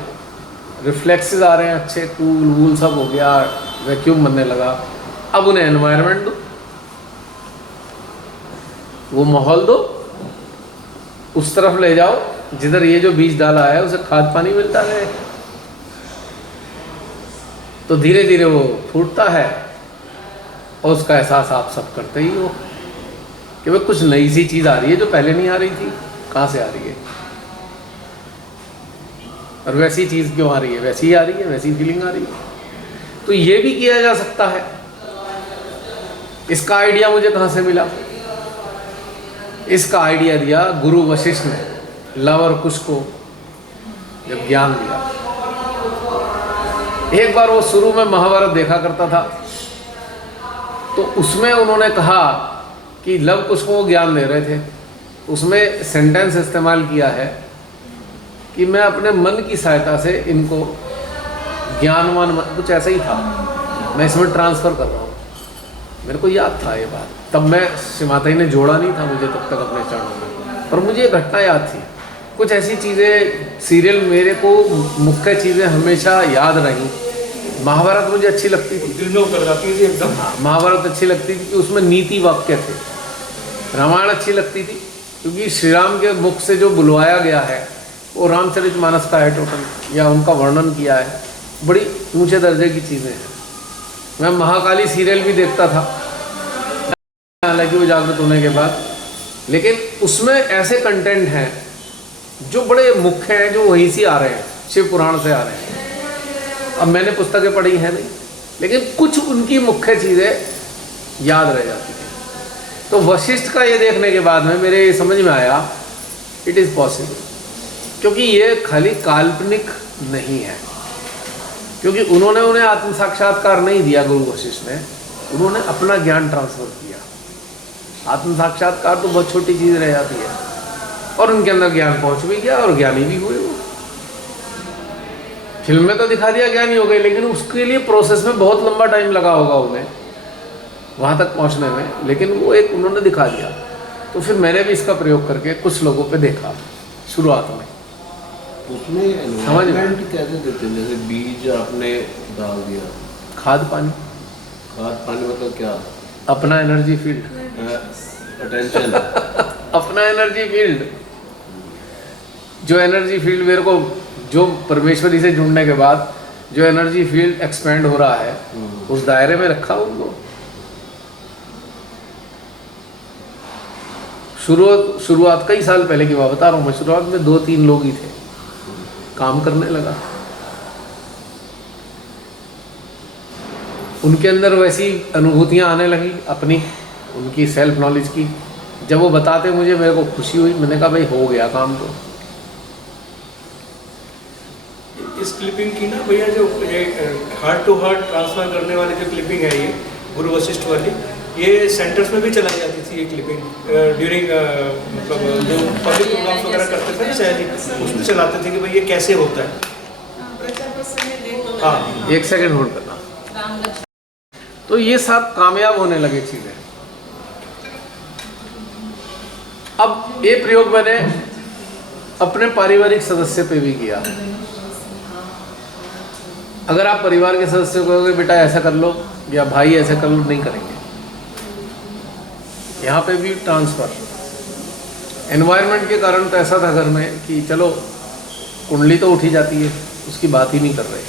रिफ्लेक्सेस आ रहे हैं अच्छे, कूल वूल सब हो गया, वैक्यूम बनने लगा। अब उन्हें एनवायरनमेंट दो, वो माहौल दो, उस तरफ ले जाओ जिधर ये जो बीज डाला है उसे खाद पानी मिलता है, तो धीरे धीरे वो फूटता है और उसका एहसास आप सब करते ही हो कि भाई कुछ नई सी चीज़ आ रही है जो पहले नहीं आ रही थी, कहाँ से आ रही है, और वैसी चीज़ क्यों आ रही है, वैसी ही आ रही है, वैसी फीलिंग आ रही है। तो ये भी किया जा सकता है। इसका आइडिया मुझे कहाँ से मिला? इसका आइडिया दिया गुरु वशिष्ठ ने लव और कुश को जब ज्ञान दिया। एक बार वो शुरू में महाभारत देखा करता था, तो उसमें उन्होंने कहा कि लव कुश को वो ज्ञान दे रहे थे, उसमें सेंटेंस इस्तेमाल किया है कि मैं अपने मन की सहायता से इनको ज्ञानवान, कुछ ऐसा ही था, मैं इसमें ट्रांसफ़र कर रहा हूँ। मेरे को याद था ये बात, तब मैं श्रीमाता जी ने जोड़ा नहीं था मुझे तब तक अपने चरणों में, पर मुझे ये घटना याद थी। कुछ ऐसी चीज़ें सीरियल मेरे को मुख्य चीज़ें हमेशा याद रहीं। महाभारत मुझे अच्छी लगती थी, दिल में उतर जाती थी एकदम। महाभारत अच्छी लगती थी कि उसमें नीति वाक्य थे। रामायण अच्छी लगती थी क्योंकि श्री राम के मुख से जो बुलवाया गया है वो रामचरितमानस का है टोटल, या उनका वर्णन किया है, बड़ी ऊंचे दर्जे की चीज़ें हैं। मैं महाकाली सीरियल भी देखता था, हालांकि वो जागृत होने के बाद, लेकिन उसमें ऐसे कंटेंट हैं जो बड़े मुख्य हैं, जो वहीं से आ रहे हैं, शिव पुराण से आ रहे हैं। अब मैंने पुस्तकें पढ़ी हैं नहीं, लेकिन कुछ उनकी मुख्य चीज़ें याद रह जाती हैं। तो वशिष्ठ का ये देखने के बाद में मेरे समझ में आया इट इज़ पॉसिबल, क्योंकि ये खाली काल्पनिक नहीं है, क्योंकि उन्होंने उन्हें आत्म साक्षात्कार नहीं दिया गुरु वशिष्ठ ने, उन्होंने अपना ज्ञान ट्रांसफर किया। आत्म साक्षात्कार तो बहुत छोटी चीज़ रह जाती है, और उनके अंदर ज्ञान पहुंच भी गया और ज्ञानी भी हुए। वो फिल्म में तो दिखा दिया ज्ञानी हो गए, लेकिन उसके लिए प्रोसेस में बहुत लंबा टाइम लगा होगा उन्हें वहाँ तक पहुँचने में, लेकिन वो एक उन्होंने दिखा दिया। तो फिर मैंने भी इसका प्रयोग करके कुछ लोगों पे देखा शुरुआत में। उसमें एनवायरनमेंट कैसे देते हैं? जैसे बीज आपने डाल दिया, खाद पानी, खाद पानी मतलब क्या? अपना एनर्जी फील्ड, अटेंशन अपना एनर्जी फील्ड, जो एनर्जी फील्ड मेरे को, जो परमेश्वरी से जुड़ने के बाद जो एनर्जी फील्ड एक्सपेंड हो रहा है, उस दायरे में रखा उनको। शुरुआत कई साल पहले की बात बता रहा हूँ मैं, शुरुआत में 2-3 लोग ही थे, काम करने लगा। उनके अंदर वैसी अनुभूतियाँ आने लगी अपनी, उनकी सेल्फ नॉलेज की। जब वो बताते मुझे, मेरे को खुशी हुई, मैंने कहा भाई हो गया काम। तो इस क्लिपिंग की ना भैया, जो हार्ट टू हार्ट ट्रांसफर करने वाली जो क्लिपिंग है, ये गुरु वशिष्ठ वाली, ये सेंटर्स में भी चलाई जाती थी ये क्लिपिंग ड्यूरिंग, मतलब जो पब्लिक प्रोग्राम्स वगैरह करते थे ना शायद, उसमें चलाते थे कि भाई ये कैसे होता है। हाँ, 1 सेकंड होल्ड करना। तो ये सब कामयाब होने लगे चीज़ें। अब ये प्रयोग मैंने अपने पारिवारिक सदस्य पे भी किया। अगर आप परिवार के सदस्य को कहोगे बेटा ऐसा कर लो या भाई ऐसा कर लो, नहीं करेंगे। यहाँ पे भी ट्रांसफ़र, एनवायरनमेंट के कारण तो ऐसा था घर में कि चलो कुंडली तो उठी जाती है, उसकी बात ही नहीं कर रहे।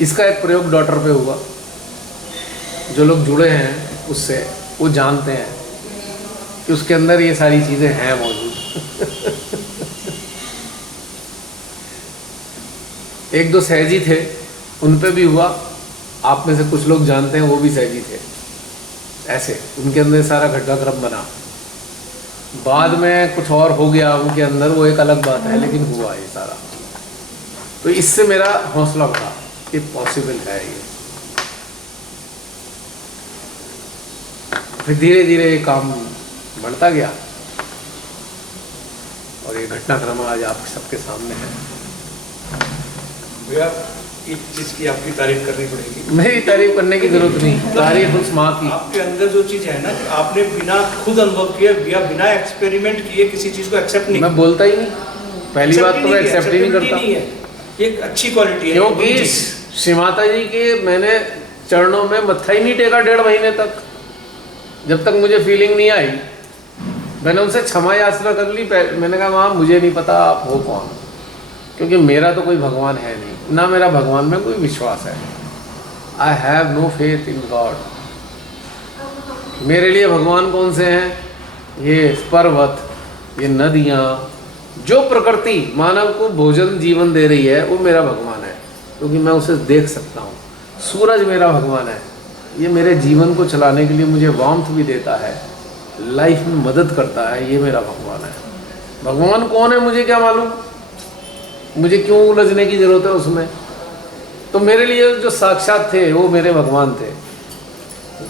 इसका एक प्रयोग डॉटर पे हुआ। जो लोग जुड़े हैं उससे, वो जानते हैं कि उसके अंदर ये सारी चीज़ें हैं मौजूद। 1-2 सहजी थे, उन पे भी हुआ। आप में से कुछ लोग जानते हैं वो भी सहजी थे। ऐसे उनके अंदर सारा घटनाक्रम बना, बाद में कुछ और हो गया उनके अंदर, वो एक अलग बात है, लेकिन हुआ ये सारा। तो इससे मेरा हौसला बढ़ा कि पॉसिबल है ये। फिर धीरे धीरे ये काम बढ़ता गया और ये घटनाक्रम आज आप सबके सामने है। भैया एक चीज़ की आपकी तारीफ करनी पड़ेगी। मेरी तारीफ करने की जरूरत नहीं, तारीफ उस माँ की। आपके अंदर जो चीज़ है ना, कि आपने बिना खुद अनुभव किए या बिना एक्सपेरिमेंट किए किसी चीज़ को एक्सेप्ट नहीं, मैं बोलता ही नहीं, पहली बात तो मैं एक्सेप्ट ही नहीं करता, नहीं है, ये एक अच्छी क्वालिटी है। क्योंकि श्री माता जी के मैंने चरणों में मत्था ही नहीं टेका 1.5 महीने तक, जब तक मुझे फीलिंग नहीं आई। मैंने उनसे क्षमा याचना कर ली। मैंने कहा माँ मुझे नहीं पता आप हो कौन, क्योंकि मेरा तो कोई भगवान है नहीं, ना मेरा भगवान में कोई विश्वास है। I have no faith in God. मेरे लिए भगवान कौन से हैं? ये पर्वत, ये नदियाँ, जो प्रकृति मानव को भोजन जीवन दे रही है वो मेरा भगवान है, क्योंकि मैं उसे देख सकता हूँ। सूरज मेरा भगवान है, ये मेरे जीवन को चलाने के लिए मुझे वार्मथ भी देता है, लाइफ में मदद करता है, ये मेरा भगवान है। भगवान कौन है मुझे क्या मालूम, मुझे क्यों उलझने की ज़रूरत है उसमें। तो मेरे लिए जो साक्षात थे वो मेरे भगवान थे,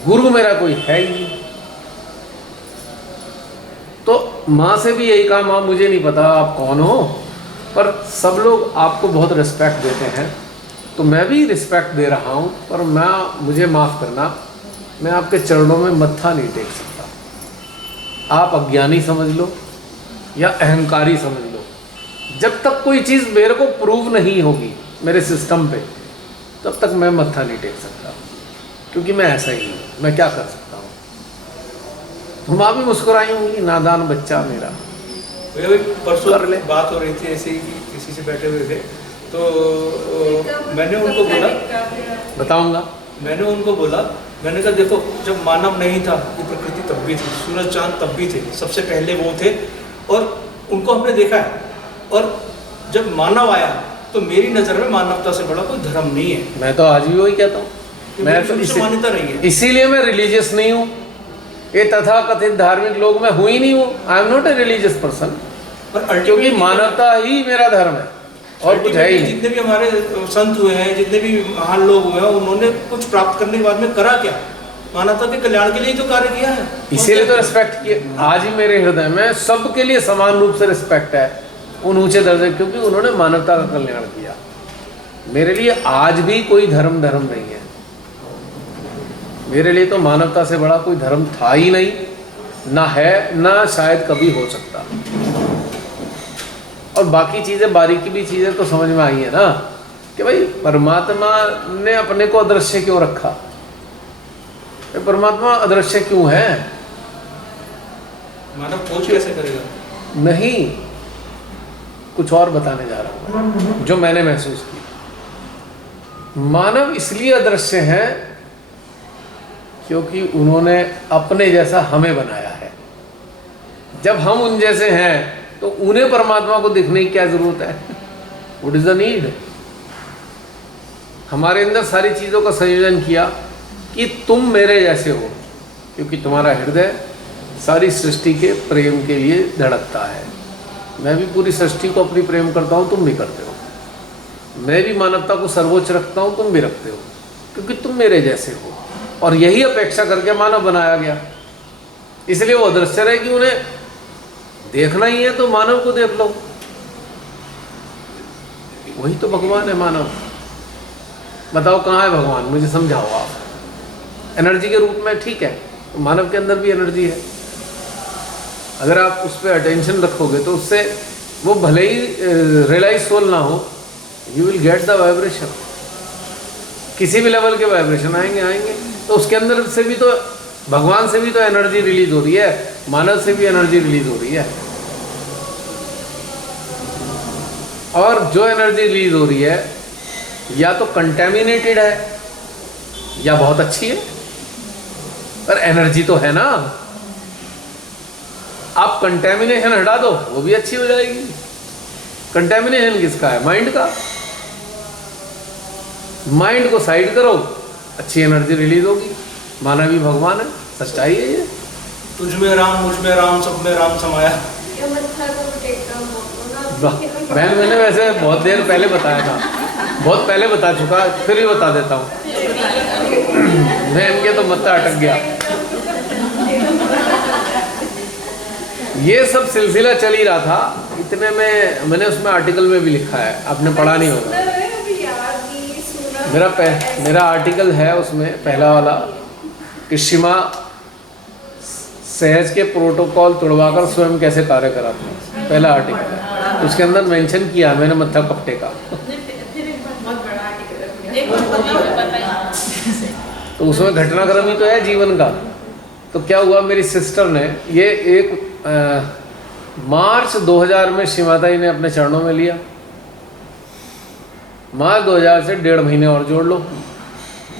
गुरु मेरा कोई है ही नहीं। तो माँ से भी यही कहा, माँ मुझे नहीं पता आप कौन हो, पर सब लोग आपको बहुत रिस्पेक्ट देते हैं, तो मैं भी रिस्पेक्ट दे रहा हूँ, पर मुझे माफ़ करना, मैं आपके चरणों में मत्था नहीं टेक सकता। आप अज्ञानी समझ लो या अहंकारी समझ लो, जब तक कोई चीज़ मेरे को प्रूव नहीं होगी मेरे सिस्टम पे, तब तक मैं मत्था नहीं टेक सकता, क्योंकि मैं ऐसा ही हूँ, मैं क्या कर सकता हूँ। तो माँ भी मुस्कुराई होंगी, नादान बच्चा मेरा। परसों बात हो रही थी ऐसे ही कि किसी से बैठे हुए थे, तो मैंने उनको बोला, बताऊंगा, मैंने उनको बोला, मैंने कहा देखो जब मानव नहीं था ये प्रकृति तब भी थी, सूरज चांद तब भी थे, सबसे पहले वो थे और उनको हमने देखा है। और जब मानव आया तो मेरी नज़र में मानवता से बड़ा कोई धर्म नहीं है। मैं तो आज भी वही कहता हूँ, मैं तो मान्यता रही है, इसीलिए मैं रिलीजियस नहीं हूँ। ये तथा कथित धार्मिक लोग मैं हुई नहीं हूँ, I am not a religious person, क्योंकि मानवता ही मेरा धर्म है और कुछ है ही नहीं। जितने भी हमारे संत हुए हैं, जितने भी महान लोग हुए हैं, उन्होंने कुछ प्राप्त करने के बाद में करा क्या? मानवता के कल्याण के लिए तो कार्य किया है, इसीलिए तो रिस्पेक्ट किया। आज भी मेरे हृदय में सबके लिए समान रूप से रिस्पेक्ट है, उन ऊंचे दर्जे, क्योंकि उन्होंने मानवता का कल्याण किया। मेरे लिए आज भी कोई धर्म नहीं है, मेरे लिए तो मानवता से बड़ा कोई धर्म था ही नहीं, ना है, ना शायद कभी हो सकता। और बाकी चीज़ें, बारीकी भी चीज़ें तो समझ में आई है ना, कि भाई परमात्मा ने अपने को अदृश्य क्यों रखा, परमात्मा अदृश्य क्यों है? मानव खोज कैसे करेगा? नहीं, कुछ और बताने जा रहा हूँ जो मैंने महसूस की। मानव इसलिए अदृश्य है क्योंकि उन्होंने अपने जैसा हमें बनाया है। जब हम उन जैसे हैं तो उन्हें परमात्मा को दिखने की क्या जरूरत है? What is the need? हमारे अंदर सारी चीज़ों का संयोजन किया कि तुम मेरे जैसे हो, क्योंकि तुम्हारा हृदय सारी सृष्टि के प्रेम के लिए धड़कता है। मैं भी पूरी सृष्टि को अपनी प्रेम करता हूँ, तुम भी करते हो। मैं भी मानवता को सर्वोच्च रखता हूँ, तुम भी रखते हो, क्योंकि तुम मेरे जैसे हो। और यही अपेक्षा करके मानव बनाया गया, इसलिए वो अदृश्य रहे कि उन्हें देखना ही है तो मानव को देख लो, वही तो भगवान है मानव। बताओ कहाँ है भगवान, मुझे समझाओ आप। एनर्जी के रूप में ठीक है, तो मानव के अंदर भी एनर्जी है, अगर आप उस पर अटेंशन रखोगे तो उससे वो भले ही रियलाइज सोल ना हो, you will get the vibration. किसी भी लेवल के वाइब्रेशन आएंगे, तो उसके अंदर से भी तो, भगवान से भी तो एनर्जी रिलीज हो रही है, मानव से भी एनर्जी रिलीज हो रही है। और जो एनर्जी रिलीज हो रही है या तो कंटेमिनेटेड है या बहुत अच्छी है, पर एनर्जी तो है ना। आप कंटेमिनेशन हटा दो, वो भी अच्छी हो जाएगी। कंटेमिनेशन किसका है? माइंड का। माइंड को साइड करो, अच्छी एनर्जी रिलीज होगी। मानव ही भगवान है, सच्चाई है ये। तुझ में राम, मुझ में राम, सब में राम समाया। बहन मैंने वैसे बहुत देर पहले बताया था, बहुत पहले बता चुका, फिर भी बता देता हूँ। मैं इनके तो मत्था अटक गया। ये सब सिलसिला चल ही रहा था, इतने में मैंने उसमें आर्टिकल में भी लिखा है, आपने पढ़ा नहीं होगा। मेरा आर्टिकल है उसमें, पहला वाला, कि शिमा सहज के प्रोटोकॉल तोड़वाकर स्वयं कैसे कार्य कराते हैं, पहला आर्टिकल है। उसके अंदर मेंशन किया मैंने मत्था कपटे का। फिर एक बार बहुत बड़ा आर्टिकल एक बार बताओ। तो उसमें घटनाक्रम ही तो है जीवन का। तो क्या हुआ, मेरी सिस्टर ने ये एक मार्च 2000 में श्री माता जी ने अपने चरणों में लिया। मार्च 2000 से 1.5 महीने और जोड़ लो,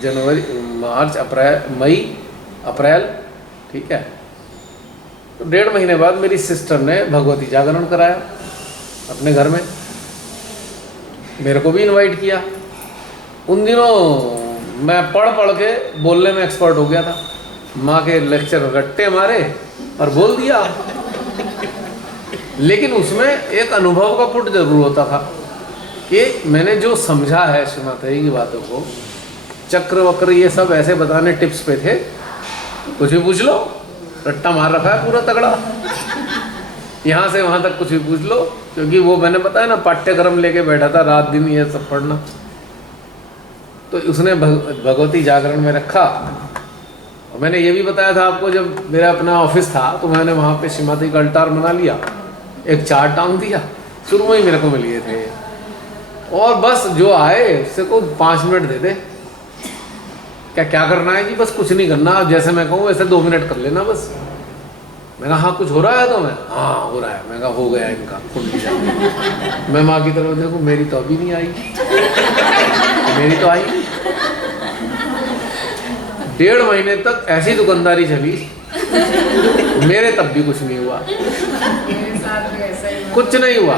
जनवरी, मार्च, अप्रैल, मई, अप्रैल, ठीक है। तो 1.5 महीने बाद मेरी सिस्टर ने भगवती जागरण कराया अपने घर में, मेरे को भी इनवाइट किया। उन दिनों मैं पढ़ के बोलने में एक्सपर्ट हो गया था, माँ के लेक्चर रट्टे मारे और बोल दिया। लेकिन उसमें एक अनुभव का पुट जरूर होता था कि मैंने जो समझा है श्री माता जी की बातों को, चक्र वक्र ये सब ऐसे बताने टिप्स पे थे, कुछ भी पूछ लो, रट्टा मार रखा है पूरा तगड़ा, यहाँ से वहाँ तक कुछ भी पूछ लो। क्योंकि वो मैंने बताया ना, पाठ्यक्रम लेके बैठा था रात दिन ये सब पढ़ना। तो उसने भगवती जागरण में रखा। और मैंने ये भी बताया था आपको, जब मेरा अपना ऑफिस था तो मैंने वहाँ पे श्री माता जी का अल्टार बना लिया, एक चार्ट टांग दिया, शुरू में ही मेरे को मिल गए थे। और बस जो आए उससे को 5 मिनट दे दे, क्या करना है जी, बस कुछ नहीं करना, जैसे मैं कहूँ वैसे 2 मिनट कर लेना बस। मैं कहा हाँ कुछ हो रहा है, तो मैं हाँ हो रहा है। मैं कहा हो गया इनका कुंडली जागरण। मैं माँ की तरफ देखूँ, मेरी तो अभी नहीं आई, मेरी तो आई। 1.5 महीने तक ऐसी दुकानदारी चली, मेरे तब भी कुछ नहीं हुआ, कुछ नहीं हुआ।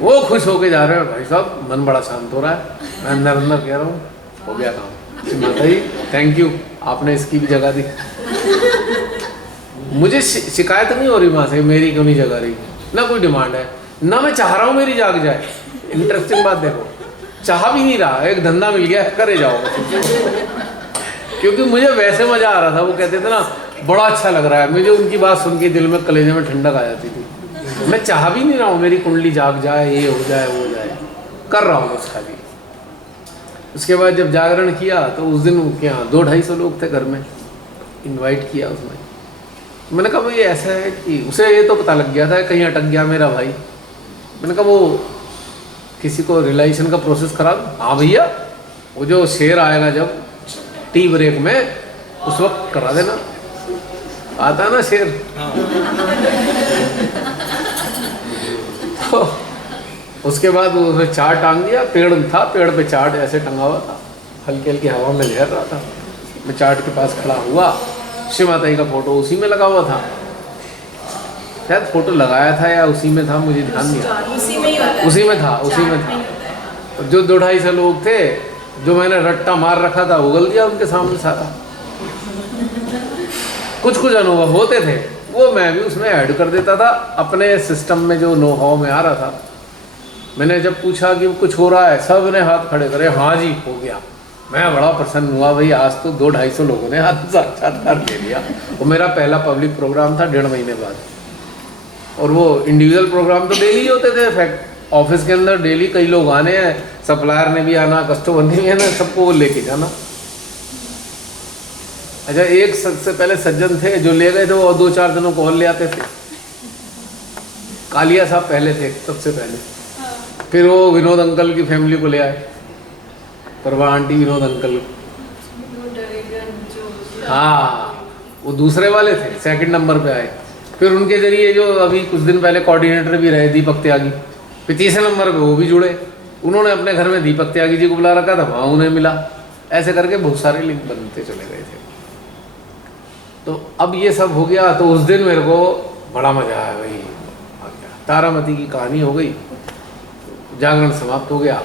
वो खुश होके जा रहे हैं, भाई साहब मन बड़ा शांत हो रहा है। मैं अंदर अंदर कह रहा हूँ हो गया काम। माता जी थैंक यू, आपने इसकी भी जगह दी। मुझे शिकायत नहीं हो रही माँ से मेरी क्यों नहीं जगा रही, ना कोई डिमांड है, ना मैं चाह रहा हूँ मेरी जाग जाए। इंटरेस्टिंग बात देखो, चाह भी नहीं रहा, एक धंधा मिल गया, करे जाओ। क्योंकि मुझे वैसे मजा आ रहा था, वो कहते थे ना बड़ा अच्छा लग रहा है, मुझे उनकी बात सुन के दिल में कलेजे में ठंडक आ जाती थी। मैं चाह भी नहीं रहा हूँ मेरी कुंडली जाग जाए, ये हो जाए वो हो जाए, कर रहा हूँ बस खाली। उसके बाद जब जागरण किया तो उस दिन क्या 200-250 लोग थे घर में, इनवाइट किया उसमें। मैंने कहा भाई ऐसा है कि उसे ये तो पता लग गया था कहीं अटक गया मेरा भाई। मैंने कहा वो किसी को रिलाइजेशन का प्रोसेस करा दो। हाँ भैया, वो जो शेर आएगा जब टी ब्रेक में उस वक्त करा देना, आता है ना शेर। तो उसके बाद उसने चार्ट टांग दिया, पेड़ था, पेड़ पे चार्ट ऐसे टंगा हुआ था, हल्की हल्की हवा में लहर रहा था। मैं चार्ट के पास खड़ा हुआ, श्री माता जी का फोटो उसी में लगा हुआ था, शायद फोटो लगाया था या उसी में था, मुझे ध्यान नहीं आया। उसी में ही होता है, उसी में था, उसी में था। और जो 200-250 लोग थे, जो मैंने रट्टा मार रखा था, उगल दिया उनके सामने सारा। कुछ कुछ अनुभव होते थे, वो मैं भी उसमें ऐड कर देता था अपने सिस्टम में, जो नो हाउ में आ रहा था। मैंने जब पूछा कि कुछ हो रहा है, सब ने हाथ खड़े करे, हाँ जी हो गया। मैं बड़ा प्रसन्न हुआ, भाई आज तो 200-250 लोगों ने हाथ साक्षात्कार ले लिया। वो मेरा पहला पब्लिक प्रोग्राम था 1.5 महीने बाद। और वो इंडिविजुअल प्रोग्राम तो डेली ही होते थे, फैक्ट ऑफिस के अंदर डेली कई लोग आने हैं, सप्लायर ने भी आना, कस्टमर ने भी आना, सबको वो लेके जाना। अच्छा, एक सबसे पहले सज्जन थे जो ले गए थे, वो 2-4 दिनों को और ले आते थे। कालिया साहब पहले थे सबसे पहले, फिर वो विनोद अंकल की फैमिली को ले आए, परवा आंटी विनोद अंकल। हाँ, वो दूसरे वाले थे, सेकंड नंबर पे आए। फिर उनके जरिए जो अभी कुछ दिन पहले कोऑर्डिनेटर भी रहे दीपक त्यागी, फिर तीसरे नंबर पे वो भी जुड़े। उन्होंने अपने घर में दीपक त्यागी जी को बुला रखा था, वहाँ उन्हें मिला। ऐसे करके बहुत सारे लिंक बनते चले गए थे। तो अब ये सब हो गया, तो उस दिन मेरे को बड़ा मजा आया भाई। तारामती की कहानी हो गई, जागरण समाप्त हो गया।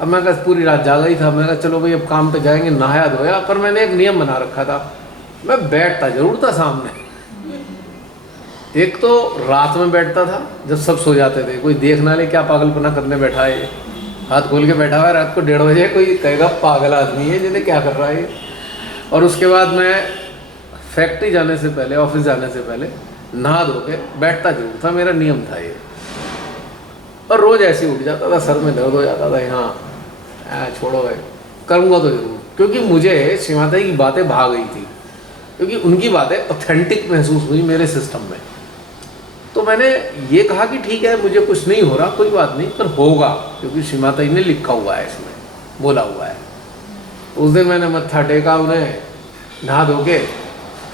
अब मैं कहा पूरी रात जागा ही था, मैं कहा चलो भाई अब काम पे जाएंगे, नहाया धोया। पर मैंने एक नियम बना रखा था, मैं बैठता जरूर था सामने। एक तो रात में बैठता था जब सब सो जाते थे, कोई देख ना ले क्या पागलपना करने बैठा है, हाथ खोल के बैठा हुआ है रात को 1:30 बजे, कोई कहेगा पागल आदमी है जिन्हें क्या कर रहा है। और उसके बाद मैं फैक्ट्री जाने से पहले, ऑफिस जाने से पहले नहा धो के बैठता जरूर था, मेरा नियम था ये। और रोज़ ऐसे उठ जाता था, सर में दर्द हो जाता था, हाँ छोड़ो भाई करूँगा तो जरूर। क्योंकि मुझे श्री माता जी की बातें भा गई थी, क्योंकि उनकी बातें ऑथेंटिक महसूस हुई मेरे सिस्टम में। तो मैंने ये कहा कि ठीक है, मुझे कुछ नहीं हो रहा, कोई बात नहीं, पर होगा, क्योंकि श्री माता जी ने लिखा हुआ है, इसमें बोला हुआ है। उस दिन मैंने मत्था टेका, उन्हें नहा धो के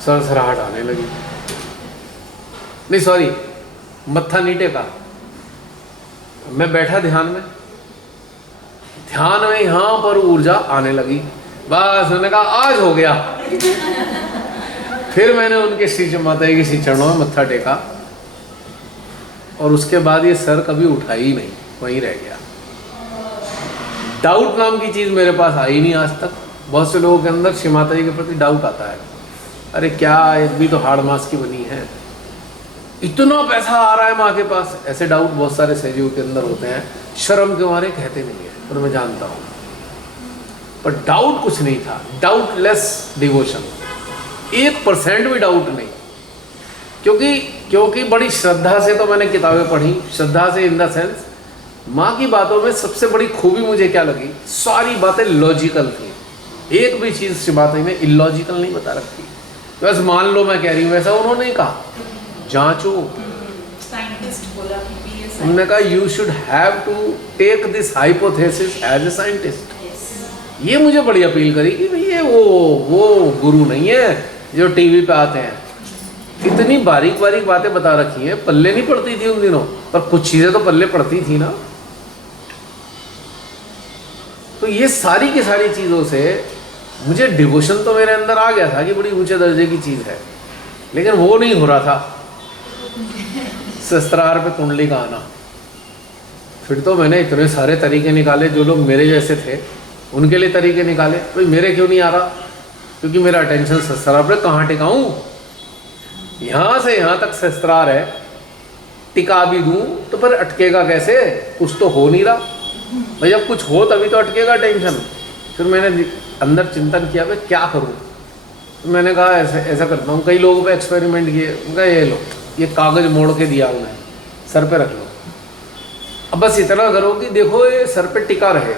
सरसराहट आने लगी। नहीं सॉरी, मत्था नहीं टेका, मैं बैठा ध्यान में यहाँ पर ऊर्जा आने लगी। बस मैंने कहा आज हो गया। फिर मैंने उनके श्री माता जी के श्री चरणों में मत्था टेका और उसके बाद ये सर कभी उठा ही नहीं, वहीं रह गया। डाउट नाम की चीज़ मेरे पास आई नहीं आज तक। बहुत से लोगों के अंदर श्री माता जी के प्रति डाउट आता है, अरे क्या ये भी तो हाड़ मास की बनी है, इतना पैसा आ रहा है माँ के पास। ऐसे डाउट बहुत सारे सहजीव के अंदर होते हैं, शर्म के मारे कहते नहीं है, और मैं जानता हूँ, पर डाउट कुछ नहीं था। डाउटलेस डिवोशन, 1% भी डाउट नहीं, क्योंकि बड़ी श्रद्धा से तो मैंने किताबें पढ़ी। श्रद्धा से इन द सेंस, माँ की बातों में सबसे बड़ी खूबी मुझे क्या लगी, सारी बातें लॉजिकल थी। एक भी चीज़ श्री माता जी ने इलॉजिकल नहीं बता रखी। बस मान लो मैं कह रही हूँ, ऐसा उन्होंने नहीं कहा, जांचो। साइंटिस्ट बोला कि उन्होंने कहा you should have to take this hypothesis as a scientist. ये मुझे बड़ी अपील करी कि भैया वो गुरु नहीं है जो टीवी पे आते हैं, इतनी बारीक बारीक बातें बता रखी हैं, पल्ले नहीं पड़ती थी उन दिनों, पर कुछ चीज़ें तो पल्ले पड़ती थी ना। तो ये सारी की सारी चीज़ों से मुझे डिवोशन तो मेरे अंदर आ गया था कि बड़ी ऊंचे दर्जे की चीज़ है, लेकिन वो नहीं हो रहा था शस्त्रार पे कुंडली का आना। फिर तो मैंने इतने सारे तरीके निकाले, जो लोग मेरे जैसे थे उनके लिए तरीके निकाले, भाई मेरे क्यों नहीं आ रहा, क्योंकि मेरा अटेंशन शस्त्रार पे कहाँ टिकाऊँ, यहाँ से यहाँ तक शस्त्रार है, टिका भी दूँ तो पर अटकेगा कैसे, कुछ तो हो नहीं रहा भाई, जब कुछ हो तभी तो अटकेगा टेंशन। फिर मैंने अंदर चिंतन किया मैं क्या करूँ, तो मैंने कहा ऐसा करता हूँ। कई लोगों पे एक्सपेरिमेंट किए, उनका ये लो, ये कागज़ मोड़ के दिया उन्हें, सर पे रख लो, अब बस इतना करो कि देखो ये सर पे टिका रहे,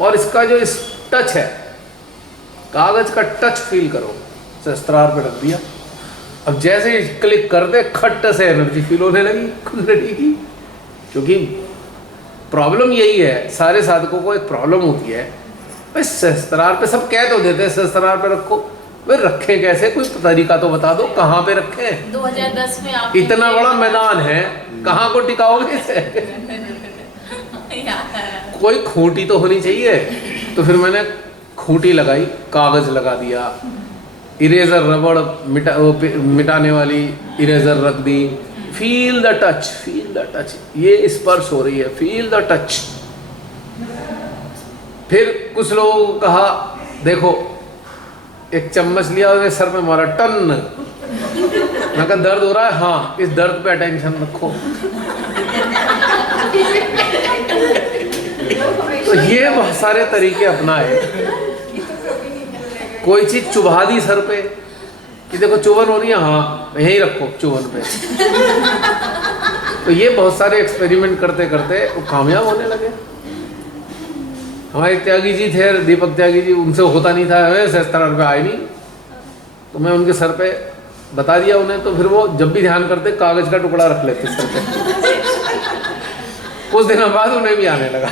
और इसका जो इस टच है, कागज़ का टच फील करो। शस्त्रार पे रख दिया, अब जैसे क्लिक कर दे खट्ट से एनर्जी फील होने लगी कुंडली की। क्योंकि प्रॉब्लम यही है, सारे साधकों को एक प्रॉब्लम होती है, भाई शस्त्रार पे सब कह तो देते हैं शस्त्रार पे रखो, वे रखे कैसे, कोई तरीका तो बता दो कहाँ पे रखे। 2010 में आप इतना बड़ा मैदान है, कहाँ को टिकाओगे इसे? कोई खूंटी तो होनी चाहिए। तो फिर मैंने खूंटी लगाई, कागज लगा दिया, इरेजर रबड़ मिटाने वाली इरेजर रख दी, फील द टच, ये स्पर्श हो रही है, फील द टच। फिर कुछ लोगों को कहा देखो, एक चम्मच लिया और सर पे मारा, टन। मैं कहा दर्द हो रहा है, हाँ, इस दर्द पे अटेंशन रखो। तो ये बहुत सारे तरीके अपनाए। कोई चीज चुभा दी सर पे कि देखो चुभन हो रही है, हाँ यहीं रखो चुभन पे। तो ये बहुत सारे एक्सपेरिमेंट करते करते वो कामयाब होने लगे। हमारे त्यागी जी थे, दीपक त्यागी जी, उनसे होता नहीं था, शस्त्रार पे आए नहीं, तो मैं उनके सर पे बता दिया उन्हें, तो फिर वो जब भी ध्यान करते कागज का टुकड़ा रख लेते सर पे। कुछ दिनों बाद उन्हें भी आने लगा।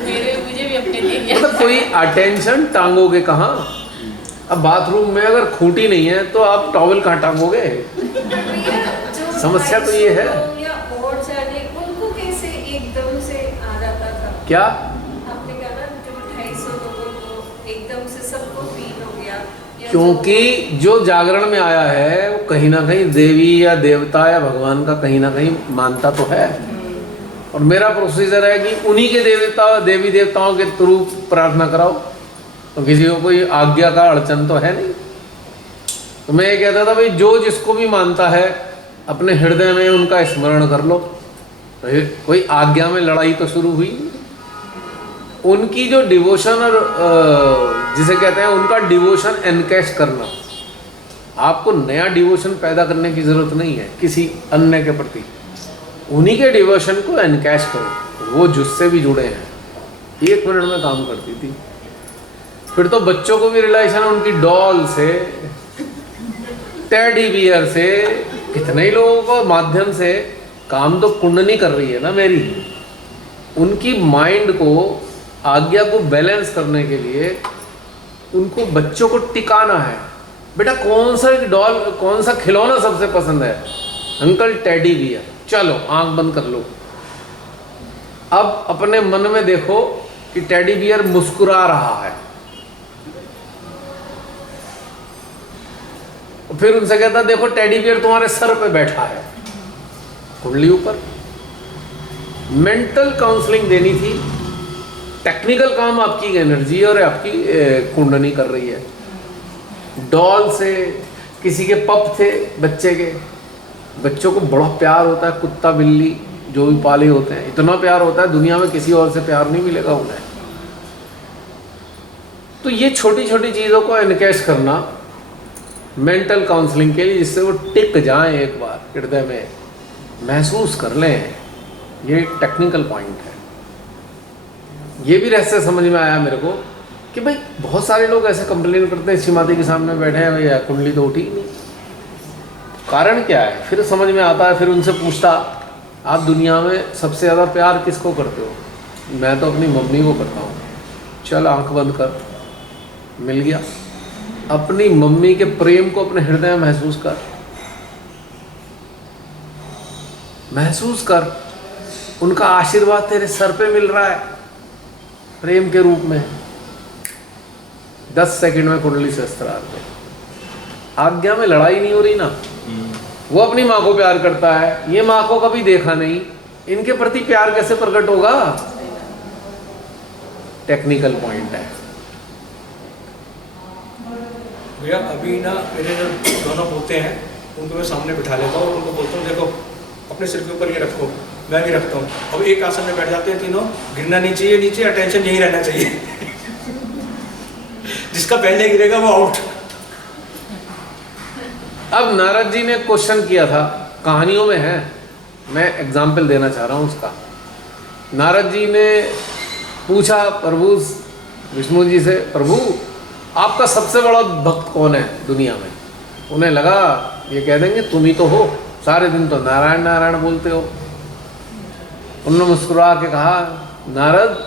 मुझे भी अपने लिए मतलब कोई अटेंशन टांगोगे कहाँ? अब बाथरूम में अगर खूंटी नहीं है तो आप टॉवल कहाँ टांगोगे? समस्या तो ये है। या और जाने उनको कैसे एकदम से आ जाता था? क्या आपने कहा ना जो 250 लोगों को एकदम से सबको फील हो गया, या क्योंकि जो जागरण में आया है वो कहीं ना कहीं देवी या देवता या भगवान का कहीं ना कहीं मानता तो है, और मेरा प्रोसीजर है कि उन्हीं के देवी देवताओं के थ्रू प्रार्थना कराओ, तो किसी को कोई आज्ञा का अड़चन तो है नहीं। तो मैं ये कहता था भाई जो जिसको भी मानता है अपने हृदय में उनका स्मरण कर लो। तो कोई आज्ञा में लड़ाई तो शुरू हुई। उनकी जो डिवोशन और जिसे कहते हैं उनका डिवोशन एनकैश करना, आपको नया डिवोशन पैदा करने की जरूरत नहीं है किसी अन्य के प्रति, उन्हीं के डिवोशन को एनकैश करो। वो जिससे भी जुड़े हैं 1 मिनट में काम करती थी। फिर तो बच्चों को भी रिलेशन उनकी डॉल से, टेडी बियर से, कितने ही लोगों को माध्यम से काम तो कुंडली कर रही है ना मेरी। उनकी माइंड को, आज्ञा को बैलेंस करने के लिए उनको बच्चों को टिकाना है। बेटा कौन सा डॉल, कौन सा खिलौना सबसे पसंद है? Uncle teddy bear. चलो आंख बंद कर लो। अब अपने मन में देखो कि टेडी बियर मुस्कुरा रहा है। फिर उनसे कहता देखो टेडी बियर तुम्हारे सर पे बैठा है, कुंडली ऊपर। मेंटल काउंसलिंग देनी थी, टेक्निकल काम आपकी एनर्जी और आपकी कुंडली कर रही है। डॉल से, किसी के पप थे बच्चे के, बच्चों को बड़ा प्यार होता है, कुत्ता बिल्ली जो भी पाले होते हैं, इतना प्यार होता है दुनिया में किसी और से प्यार नहीं मिलेगा उन्हें। तो ये छोटी छोटी चीज़ों को एनकैश करना मेंटल काउंसलिंग के लिए, जिससे वो टिक जाएं, एक बार हृदय में महसूस कर लें। ये टेक्निकल पॉइंट है। ये भी रहस्य समझ में आया मेरे को कि भाई बहुत सारे लोग ऐसे कंप्लेन करते हैं, श्रीमाती के सामने बैठे हैं, भैया कुंडली तो उठी ही नहीं, कारण क्या है? फिर समझ में आता है। फिर उनसे पूछता आप दुनिया में सबसे ज़्यादा प्यार किसको करते हो? मैं तो अपनी मम्मी को करता हूँ। चल आंख बंद कर, मिल गया। अपनी मम्मी के प्रेम को अपने हृदय में महसूस कर, महसूस कर। उनका आशीर्वाद तेरे सर पे मिल रहा है प्रेम के रूप में। 10 सेकंड में कुंडली से अस्त्रार पे आज्ञा में लड़ाई नहीं हो रही ना। वो अपनी माँ को प्यार करता है, ये माँ को कभी देखा नहीं, इनके प्रति प्यार कैसे प्रकट होगा? टेक्निकल पॉइंट है भैया। अभी ना मेरे जो दोनों पोते हैं उनको मैं सामने बिठा लेता हूँ और उनको बोलता हूँ देखो अपने सिर के ऊपर ये रखो, मैं भी रखता हूँ। अब एक आसन में बैठ जाते हैं तीनों, गिरना नहीं चाहिए नीचे, अटेंशन यहीं रहना चाहिए। जिसका पहले गिरेगा वो आउट। अब नारद जी ने क्वेश्चन किया था, कहानियों में है, मैं एग्जाम्पल देना चाह रहा हूँ उसका। नारद जी ने पूछा प्रभु विष्णु जी से, प्रभु आपका सबसे बड़ा भक्त कौन है दुनिया में? उन्हें लगा ये कह देंगे तुम ही तो हो, सारे दिन तो नारायण नारायण बोलते हो। उन्होंने मुस्कुरा के कहा, नारद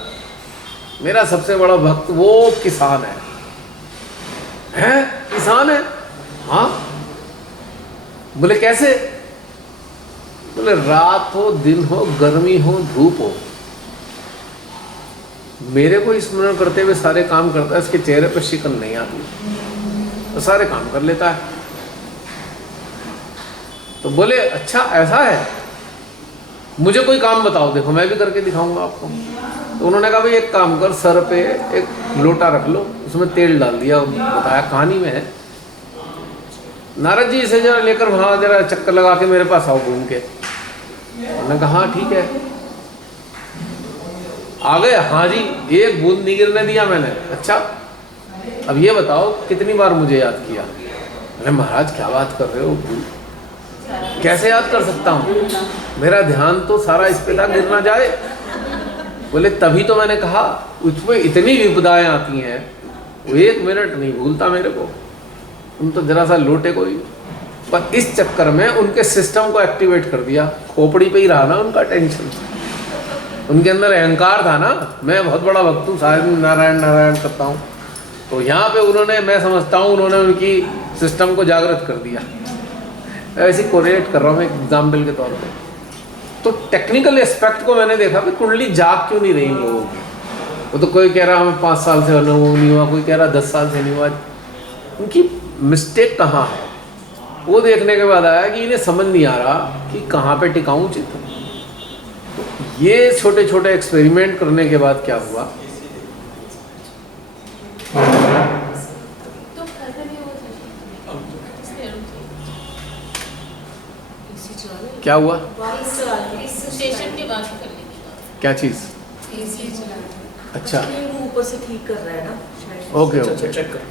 मेरा सबसे बड़ा भक्त वो किसान है। हैं? किसान है? हाँ। बोले कैसे? बोले रात हो, दिन हो, गर्मी हो, धूप हो, मेरे को स्मरण करते हुए सारे काम करता है। इसके चेहरे पर शिकन नहीं आती, तो सारे काम कर लेता है। तो बोले अच्छा ऐसा है, मुझे कोई काम बताओ, देखो मैं भी करके दिखाऊंगा आपको। तो उन्होंने कहा भाई एक काम कर, सर पे एक लोटा रख लो, उसमें तेल डाल दिया। बताया कहानी में है। नारद जी इसे जरा लेकर वहाँ जरा चक्कर लगा के मेरे पास आओ घूम के। उन्होंने कहा हाँ ठीक है। आ गए? हाँ जी, एक बूंद नहीं गिरने दिया मैंने। अच्छा अब ये बताओ कितनी बार मुझे याद किया? अरे महाराज क्या बात कर रहे हो, कैसे याद कर सकता हूँ, मेरा ध्यान तो सारा इस पे था गिर ना जाए। बोले तभी तो मैंने कहा उसमें इतनी विपदाएं आती हैं, वो 1 मिनट नहीं भूलता मेरे को। तुम तो जरा सा लोटे कोई, पर इस चक्कर में उनके सिस्टम को एक्टिवेट कर दिया। खोपड़ी पे ही रहा ना उनका टेंशन, उनके अंदर अहंकार था ना, मैं बहुत बड़ा भक्त हूँ, सारे दिन नारायण नारायण करता हूँ। तो यहाँ पे उन्होंने, मैं समझता हूँ उन्होंने उनकी सिस्टम को जागृत कर दिया। ऐसे कोरिलेट कर रहा हूँ एग्जाम्पल के तौर पे। तो टेक्निकल एस्पेक्ट को मैंने देखा कि कुंडली जाग क्यों नहीं रही लोगों की। वो तो कोई कह रहा हमें 5 साल से अनुभव नहीं हुआ, कोई कह रहा 10 साल से नहीं हुआ। उनकी मिस्टेक कहाँ है वो देखने के बाद आया कि इन्हें समझ नहीं आ रहा कि कहाँ पे टिकाऊं चित्र। तो ये छोटे छोटे एक्सपेरिमेंट करने के बाद क्या हुआ, क्या हुआ, स्टेशन के बाद कर लेंगे। क्या चीज़? एसी चला अच्छा ऊपर से ठीक कर रहा है ना शायद। ओके ओके चेक कर।